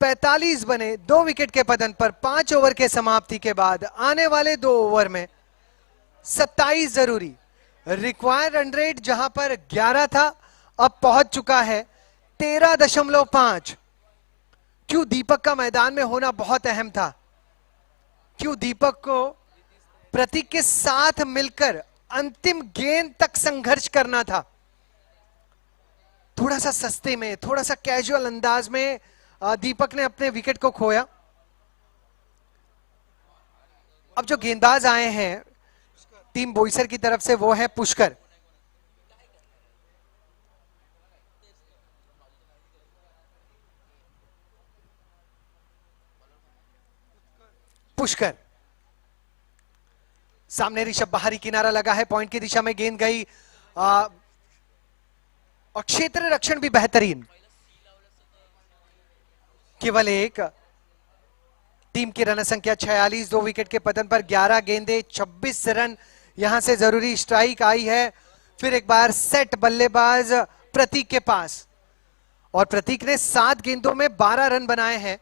45 बने 2 विकेट के पतन पर 5 ओवर के समाप्ति के बाद आने वाले 2 ओवर में 27 जरूरी। रिक्वायर्ड रन रेट जहां पर 11 था, अब पहुंच चुका है 13.5। क्यों दीपक का मैदान में होना बहुत अहम था, क्यों दीपक को प्रतीक के साथ मिलकर अंतिम गेंद तक संघर्ष करना था। थोड़ा सा सस्ते में, थोड़ा सा कैजुअल अंदाज में दीपक ने अपने विकेट को खोया। अब जो गेंदबाज आए हैं टीम बोईसर की तरफ से वो है पुष्कर। पुष्कर सामने ऋषभ, बाहरी किनारा लगा है, पॉइंट की दिशा में गेंद गई और क्षेत्र रक्षण भी बेहतरीन। केवल एक, टीम की रन संख्या 46, 2 विकेट के पतन पर 11 गेंदे 26 रन। यहां से जरूरी स्ट्राइक आई है। फिर एक बार सेट बल्लेबाज प्रतीक के पास, और प्रतीक ने 7 गेंदों में 12 रन बनाए हैं।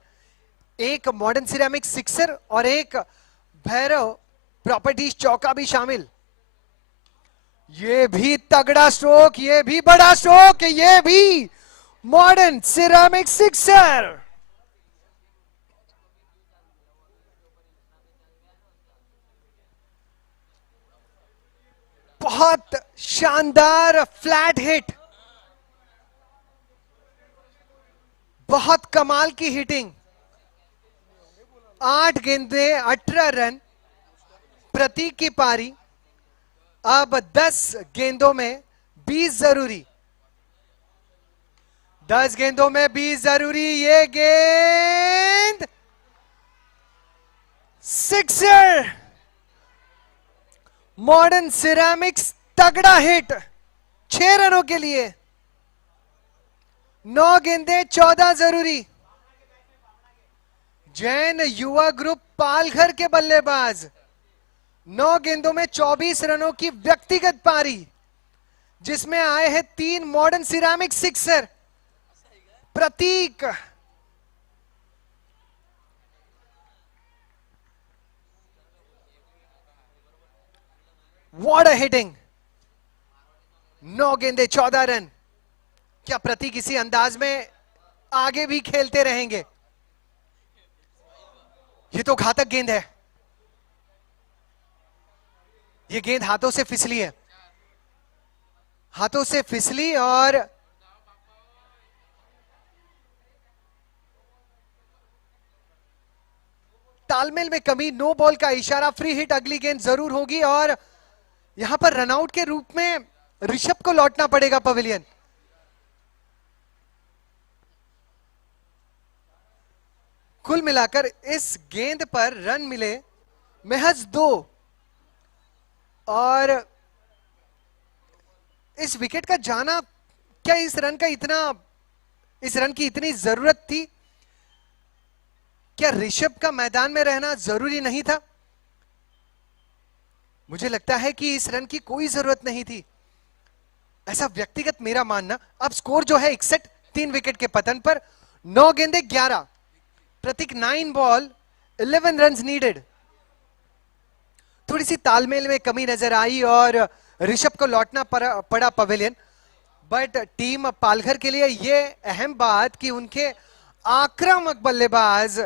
एक मॉडर्न सिरेमिक सिक्सर और एक भैरव प्रॉपर्टीज चौका भी शामिल। ये भी तगड़ा स्ट्रोक, ये भी बड़ा स्ट्रोक, ये भी मॉडर्न सिरेमिक सिक्सर। बहुत शानदार फ्लैट हिट, बहुत कमाल की हिटिंग। 8 गेंदे 18 रन, प्रतीक की पारी। अब 10 गेंदों में 20 जरूरी, 10 गेंदों में 20 जरूरी। ये गेंद सिक्सर, मॉडर्न सिरेमिक्स तगड़ा हिट 6 रनों के लिए। 9 गेंदे 14 जरूरी। जैन युवा ग्रुप पालघर के बल्लेबाज 9 गेंदों में 24 रनों की व्यक्तिगत पारी, जिसमें आए हैं 3 modern ceramic sixer. Prateek, what a hitting. 9 गेंदे 14 रन। क्या प्रतीक इसी अंदाज में आगे भी खेलते रहेंगे? ये तो घातक गेंद है। ये गेंद हाथों से फिसली है, हाथों से फिसली और तालमेल में कमी। नो बॉल का इशारा, फ्री हिट। अगली गेंद जरूर होगी और यहां पर रनआउट के रूप में ऋषभ को लौटना पड़ेगा पवेलियन। कुल मिलाकर इस गेंद पर रन मिले महज 2, और इस विकेट का जाना, क्या इस रन की इतनी जरूरत थी? क्या ऋषभ का मैदान में रहना जरूरी नहीं था? मुझे लगता है कि इस रन की कोई जरूरत नहीं थी, ऐसा व्यक्तिगत मेरा मानना। अब स्कोर जो है 61, 3 विकेट के पतन पर। 9 गेंदे 11, प्रतीक 9 बॉल 11 रन्स नीडेड। थोड़ी सी तालमेल में कमी नजर आई और ऋषभ को लौटना पड़ा पवेलियन। बट टीम पालघर के लिए यह अहम बात कि उनके आक्रामक बल्लेबाज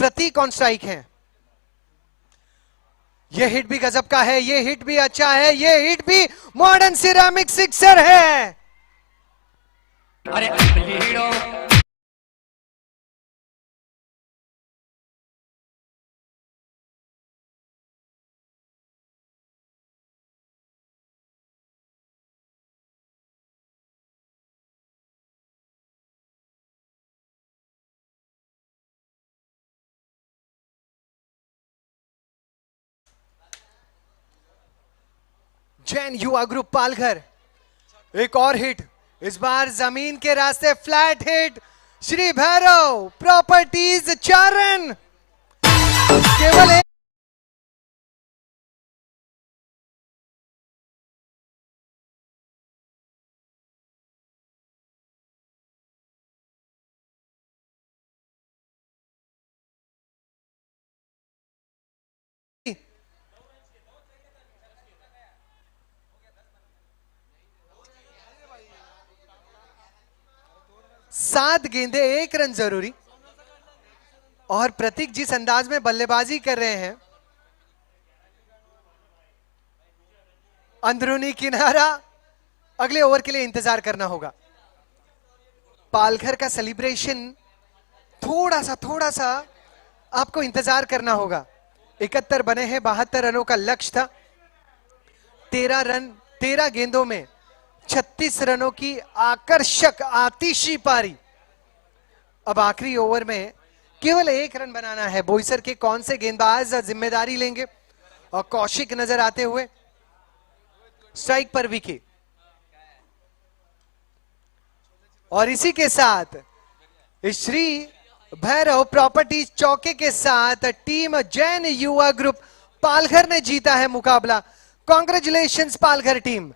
प्रतीक ऑन स्ट्राइक हैं। ये हिट भी गजब का है, ये हिट भी अच्छा है, ये हिट भी मॉडर्न सिरेमिक सिक्सर है। अरे जैन युवा ग्रुप पालघर, एक और हिट, इस बार जमीन के रास्ते flat hit. Shri Bhairav properties 4 run, केवल एक। सात गेंदे 1 रन जरूरी, और प्रतीक जिस अंदाज में बल्लेबाजी कर रहे हैं, अंदरूनी किनारा, अगले ओवर के लिए इंतजार करना होगा। पालघर का सेलिब्रेशन थोड़ा सा आपको इंतजार करना होगा। 71 बने हैं, 72 रनों का लक्ष्य था। 13 रन 13 गेंदों में 36 रनों की आकर्षक आतिशी पारी। अब आखिरी ओवर में केवल 1 रन बनाना है। बोईसर के कौन से गेंदबाज जिम्मेदारी लेंगे? और कौशिक नजर आते हुए स्ट्राइक पर विकी। और इसी के साथ श्री भैरव प्रॉपर्टीज चौके के साथ टीम जैन युवा ग्रुप पालघर ने जीता है मुकाबला। Congratulations Palghar team.